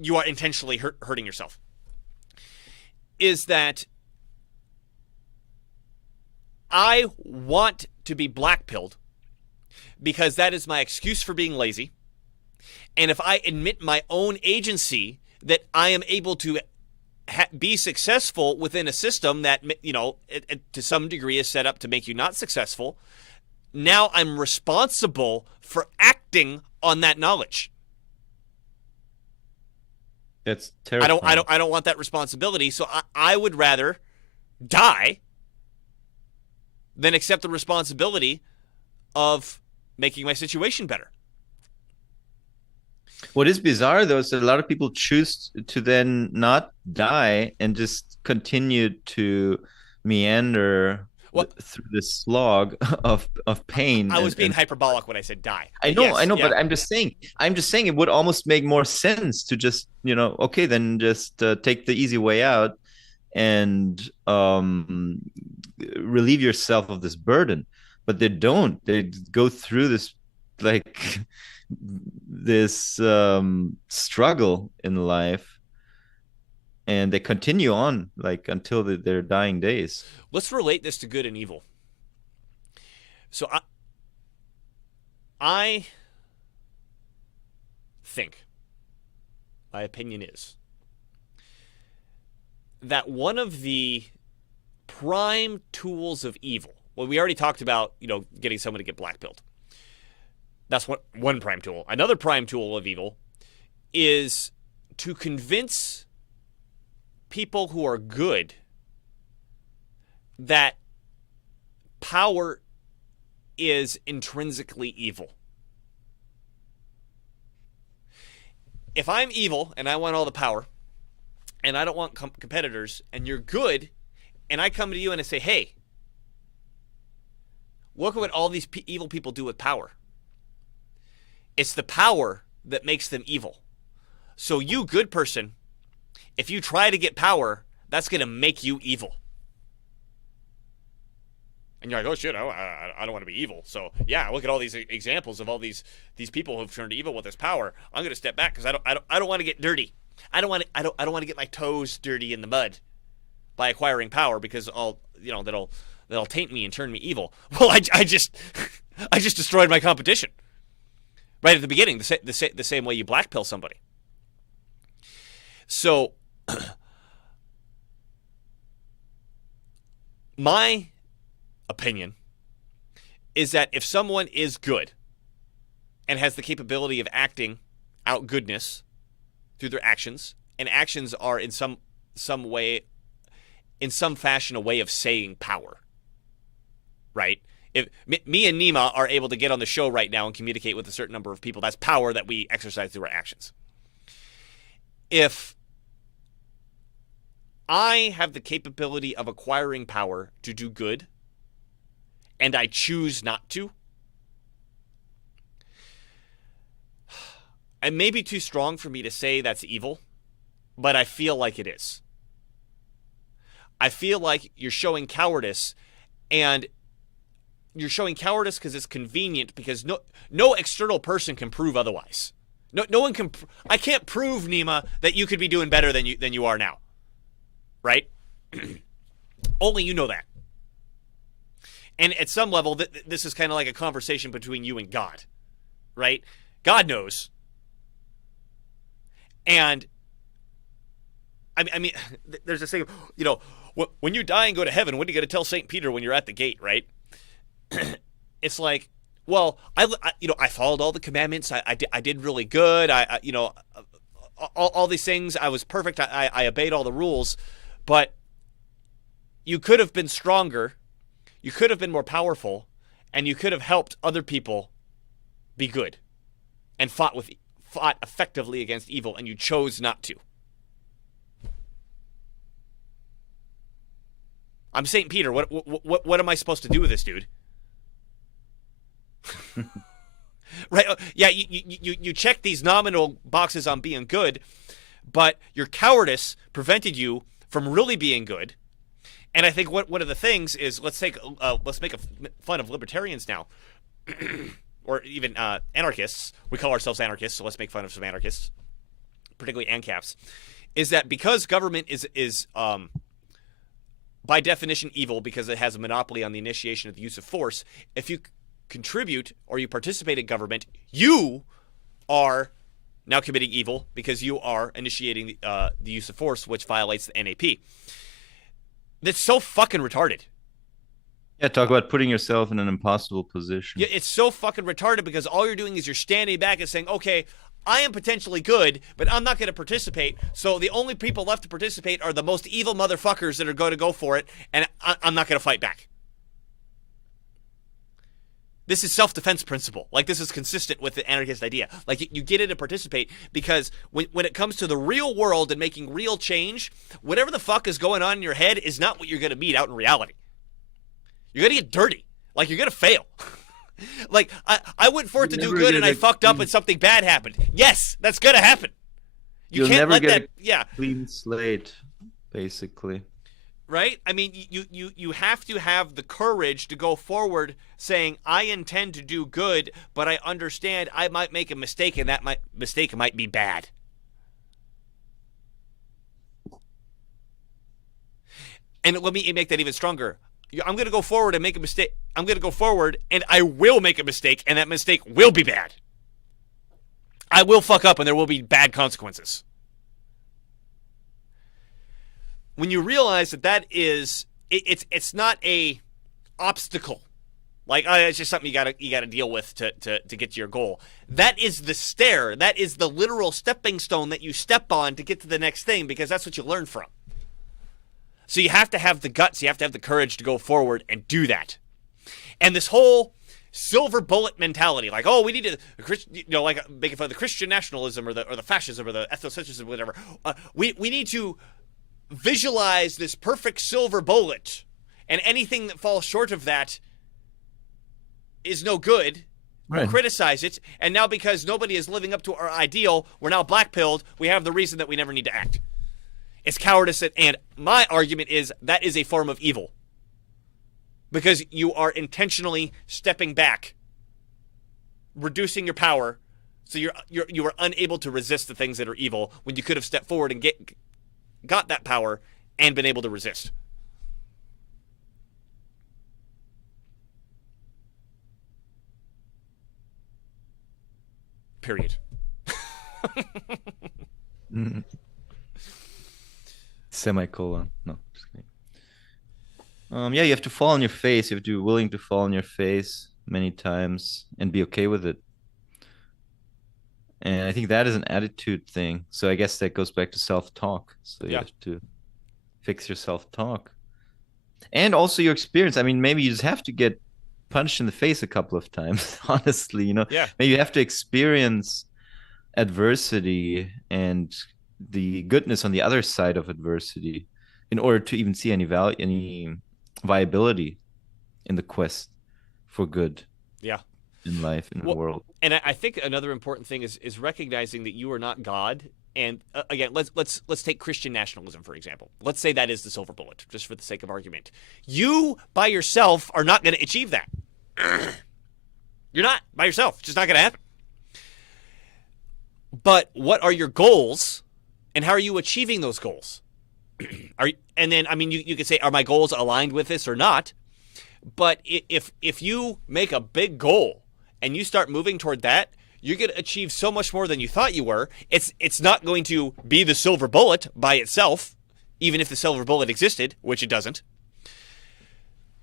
you are intentionally hurting yourself. Is that I want to be black-pilled because that is my excuse for being lazy. And if I admit my own agency that I am able to be successful within a system that, to some degree is set up to make you not successful, now I'm responsible for acting on that knowledge. That's terrible. I don't want that responsibility, so I would rather die than accept the responsibility of making my situation better. What is bizarre, though, is that a lot of people choose to then not die and just continue to meander through this slog of pain. I was being hyperbolic when I said die. I know, but I'm just saying it would almost make more sense to just, okay, then just take the easy way out and relieve yourself of this burden. But they don't. They go through this struggle in life, and they continue on until their dying days. Let's relate this to good and evil. So I think my opinion is that one of the prime tools of evil, well, we already talked about, getting someone to get black-pilled. That's one prime tool. Another prime tool of evil is to convince people who are good that power is intrinsically evil. If I'm evil and I want all the power and I don't want competitors and you're good and I come to you and I say, hey, look at what all these evil people do with power. It's the power that makes them evil. So you, good person, if you try to get power, that's going to make you evil. And you're like, oh shit, I don't want to be evil. So yeah, look at all these examples of all these people who've turned evil with this power. I'm going to step back because I don't want to get dirty. I don't want to get my toes dirty in the mud by acquiring power because that'll taint me and turn me evil. Well, I just destroyed my competition right at the beginning. The same way you blackpill somebody. So my opinion is that if someone is good and has the capability of acting out goodness through their actions, and actions are in some way, in some fashion, a way of saying power, right? If me and Nima are able to get on the show right now and communicate with a certain number of people, that's power that we exercise through our actions. If I have the capability of acquiring power to do good, and I choose not to, it may be too strong for me to say that's evil, but I feel like it is. I feel like you're showing cowardice, and you're showing cowardice because it's convenient, because no external person can prove otherwise. No one can. I can't prove, Nima, that you could be doing better than you are now, right? Only you know that. And at some level, this is kind of like a conversation between you and God, right? God knows. And I mean, there's this thing, when you die and go to heaven, what are you going to tell St. Peter when you're at the gate, right? It's like, well, I followed all the commandments. I did really good. All these things. I was perfect. I obeyed all the rules, but you could have been stronger. You could have been more powerful, and you could have helped other people be good and fought effectively against evil, and you chose not to. I'm St. Peter. What am I supposed to do with this, dude? Right? Yeah, you check these nominal boxes on being good, but your cowardice prevented you from really being good. And I think one of the things is, let's make fun of libertarians now, or even anarchists. We call ourselves anarchists, so let's make fun of some anarchists, particularly ANCAPs. Is that because government is by definition evil because it has a monopoly on the initiation of the use of force? If you contribute or you participate in government, you are now committing evil because you are initiating the use of force, which violates the NAP. That's so fucking retarded. Yeah, talk about putting yourself in an impossible position. Yeah, it's so fucking retarded because all you're doing is you're standing back and saying, okay, I am potentially good, but I'm not going to participate. So the only people left to participate are the most evil motherfuckers that are going to go for it, and I'm not going to fight back. This is self-defense principle. Like, this is consistent with the anarchist idea. Like, you get in to participate because when it comes to the real world and making real change, whatever the fuck is going on in your head is not what you're going to meet out in reality. You're going to get dirty. Like, you're going to fail. Like, I went for it to do good and I fucked up and something bad happened. Yes, that's going to happen. You'll never get a clean slate, basically. Right? I mean, you have to have the courage to go forward saying, I intend to do good, but I understand I might make a mistake, and that mistake might be bad. And let me make that even stronger. I'm going to go forward and make a mistake. I'm going to go forward, and I will make a mistake, and that mistake will be bad. I will fuck up, and there will be bad consequences. when you realize that it's not a obstacle. Like, it's just something you gotta deal with to get to your goal. That is the stair. That is the literal stepping stone that you step on to get to the next thing, because that's what you learn from. So you have to have the guts, you have to have the courage to go forward and do that. And this whole silver bullet mentality, like, oh, we need to, like making fun of the Christian nationalism or the fascism or the ethnocentrism, whatever. We need to visualize this perfect silver bullet, and anything that falls short of that is no good. Right. Criticize it, and now because nobody is living up to our ideal, we're now black-pilled. We have the reason that we never need to act. It's cowardice, and my argument is that is a form of evil, because you are intentionally stepping back, reducing your power, so you are unable to resist the things that are evil when you could have stepped forward and got that power and been able to resist. Period. Semicolon. No, just kidding. Yeah, you have to fall on your face. You have to be willing to fall on your face many times and be okay with it. And I think that is an attitude thing. So I guess that goes back to self-talk. So you have to fix your self-talk. And also your experience. I mean, maybe you just have to get punched in the face a couple of times, honestly, you know. Yeah. Maybe you have to experience adversity and the goodness on the other side of adversity in order to even see any value, any viability in the quest for good. Yeah. In life, in the world. And I think another important thing is recognizing that you are not God. And again, let's take Christian nationalism, for example. Let's say that is the silver bullet, just for the sake of argument. You, by yourself, are not going to achieve that. You're not, by yourself. It's just not going to happen. But what are your goals, and how are you achieving those goals? And then, I mean, you could say, are my goals aligned with this or not? But if you make a big goal and you start moving toward that, you're going to achieve so much more than you thought you were. It's not going to be the silver bullet by itself, even if the silver bullet existed, which it doesn't.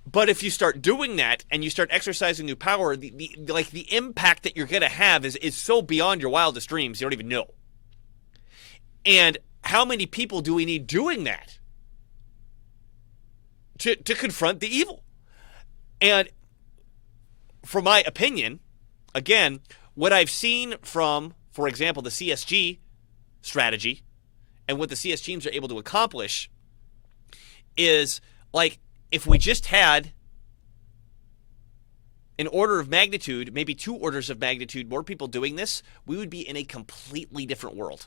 But if you start doing that and you start exercising new power, the impact that you're going to have is so beyond your wildest dreams, you don't even know. And how many people do we need doing that to confront the evil? And from my opinion, again, what I've seen from, for example, the CSG strategy and what the CS teams are able to accomplish is, like, if we just had an order of magnitude, maybe 2 orders of magnitude more people doing this, we would be in a completely different world.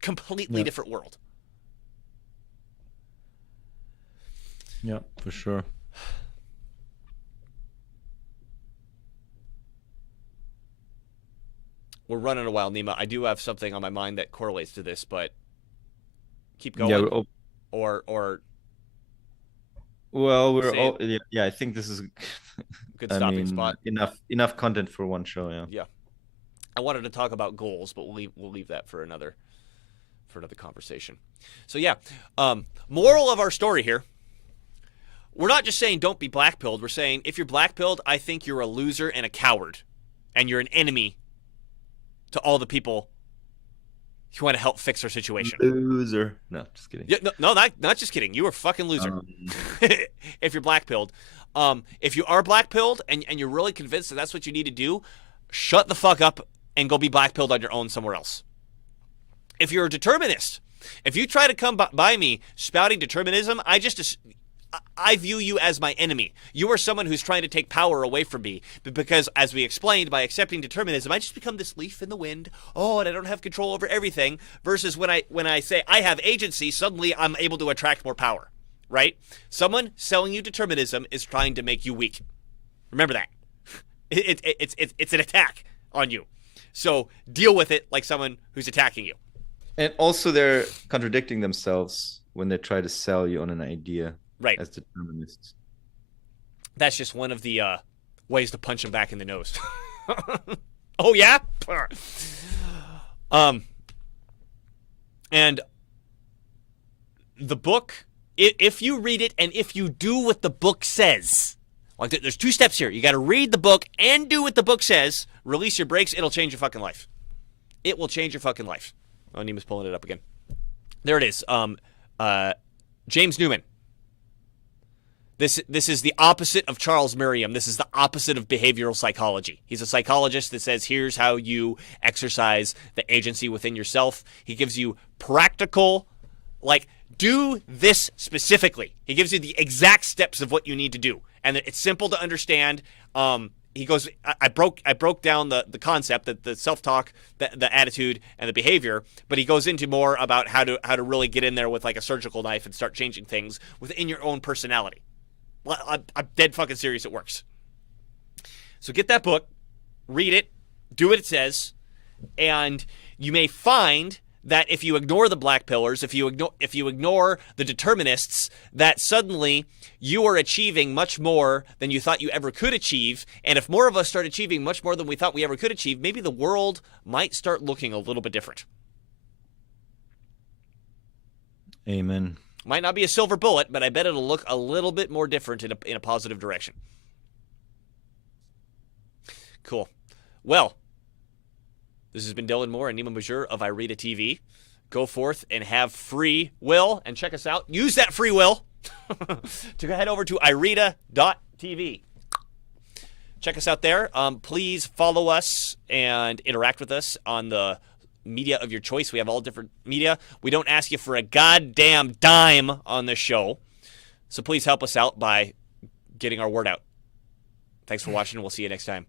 Completely different world. Yeah, for sure. We're running a while, Nima. I do have something on my mind that correlates to this, but keep going. Yeah, or well, yeah, I think this is good stopping spot. Enough content for one show. Yeah. I wanted to talk about goals, but we'll leave that for another conversation. So yeah, moral of our story here. We're not just saying don't be black-pilled. We're saying if you're black-pilled, I think you're a loser and a coward, and you're an enemy to all the people who want to help fix our situation. Loser. No, just kidding. Yeah, no, not just kidding. You are a fucking loser. If you're black-pilled. If you are black-pilled and you're really convinced that that's what you need to do, shut the fuck up and go be black-pilled on your own somewhere else. If you're a determinist, if you try to come by me spouting determinism, I view you as my enemy. You are someone who's trying to take power away from me. Because, as we explained, by accepting determinism, I just become this leaf in the wind. Oh, and I don't have control over everything. Versus when I say I have agency, suddenly I'm able to attract more power. Right? Someone selling you determinism is trying to make you weak. Remember that. It's an attack on you. So deal with it like someone who's attacking you. And also, they're contradicting themselves when they try to sell you on an idea. Right. As determinists. That's just one of the ways to punch him back in the nose. Oh, yeah? And the book, if you read it and if you do what the book says, like there's 2 steps here. You got to read the book and do what the book says. Release your brakes. It'll change your fucking life. It will change your fucking life. Oh, Nima's pulling it up again. There it is. James Newman. This is the opposite of Charles Merriam. This is the opposite of behavioral psychology. He's a psychologist that says, here's how you exercise the agency within yourself. He gives you practical, like, do this specifically. He gives you the exact steps of what you need to do. And it's simple to understand. He goes, I broke down the concept, that the self-talk, the attitude, and the behavior, but he goes into more about how to really get in there with like a surgical knife and start changing things within your own personality. I'm dead fucking serious. It works. So get that book, read it, do what it says, and you may find that if you ignore the black pillars, if you ignore the determinists, that suddenly you are achieving much more than you thought you ever could achieve. And if more of us start achieving much more than we thought we ever could achieve, maybe the world might start looking a little bit different. Amen. Might not be a silver bullet, but I bet it'll look a little bit more different in a positive direction. Cool. Well, this has been Dylan Moore and Nima Majur of Irida TV. Go forth and have free will, and check us out. Use that free will to head over to irida.tv. Check us out there. Please follow us and interact with us on the media of your choice. We have all different media. We don't ask you for a goddamn dime on this show. So please help us out by getting our word out. Thanks for watching, and we'll see you next time.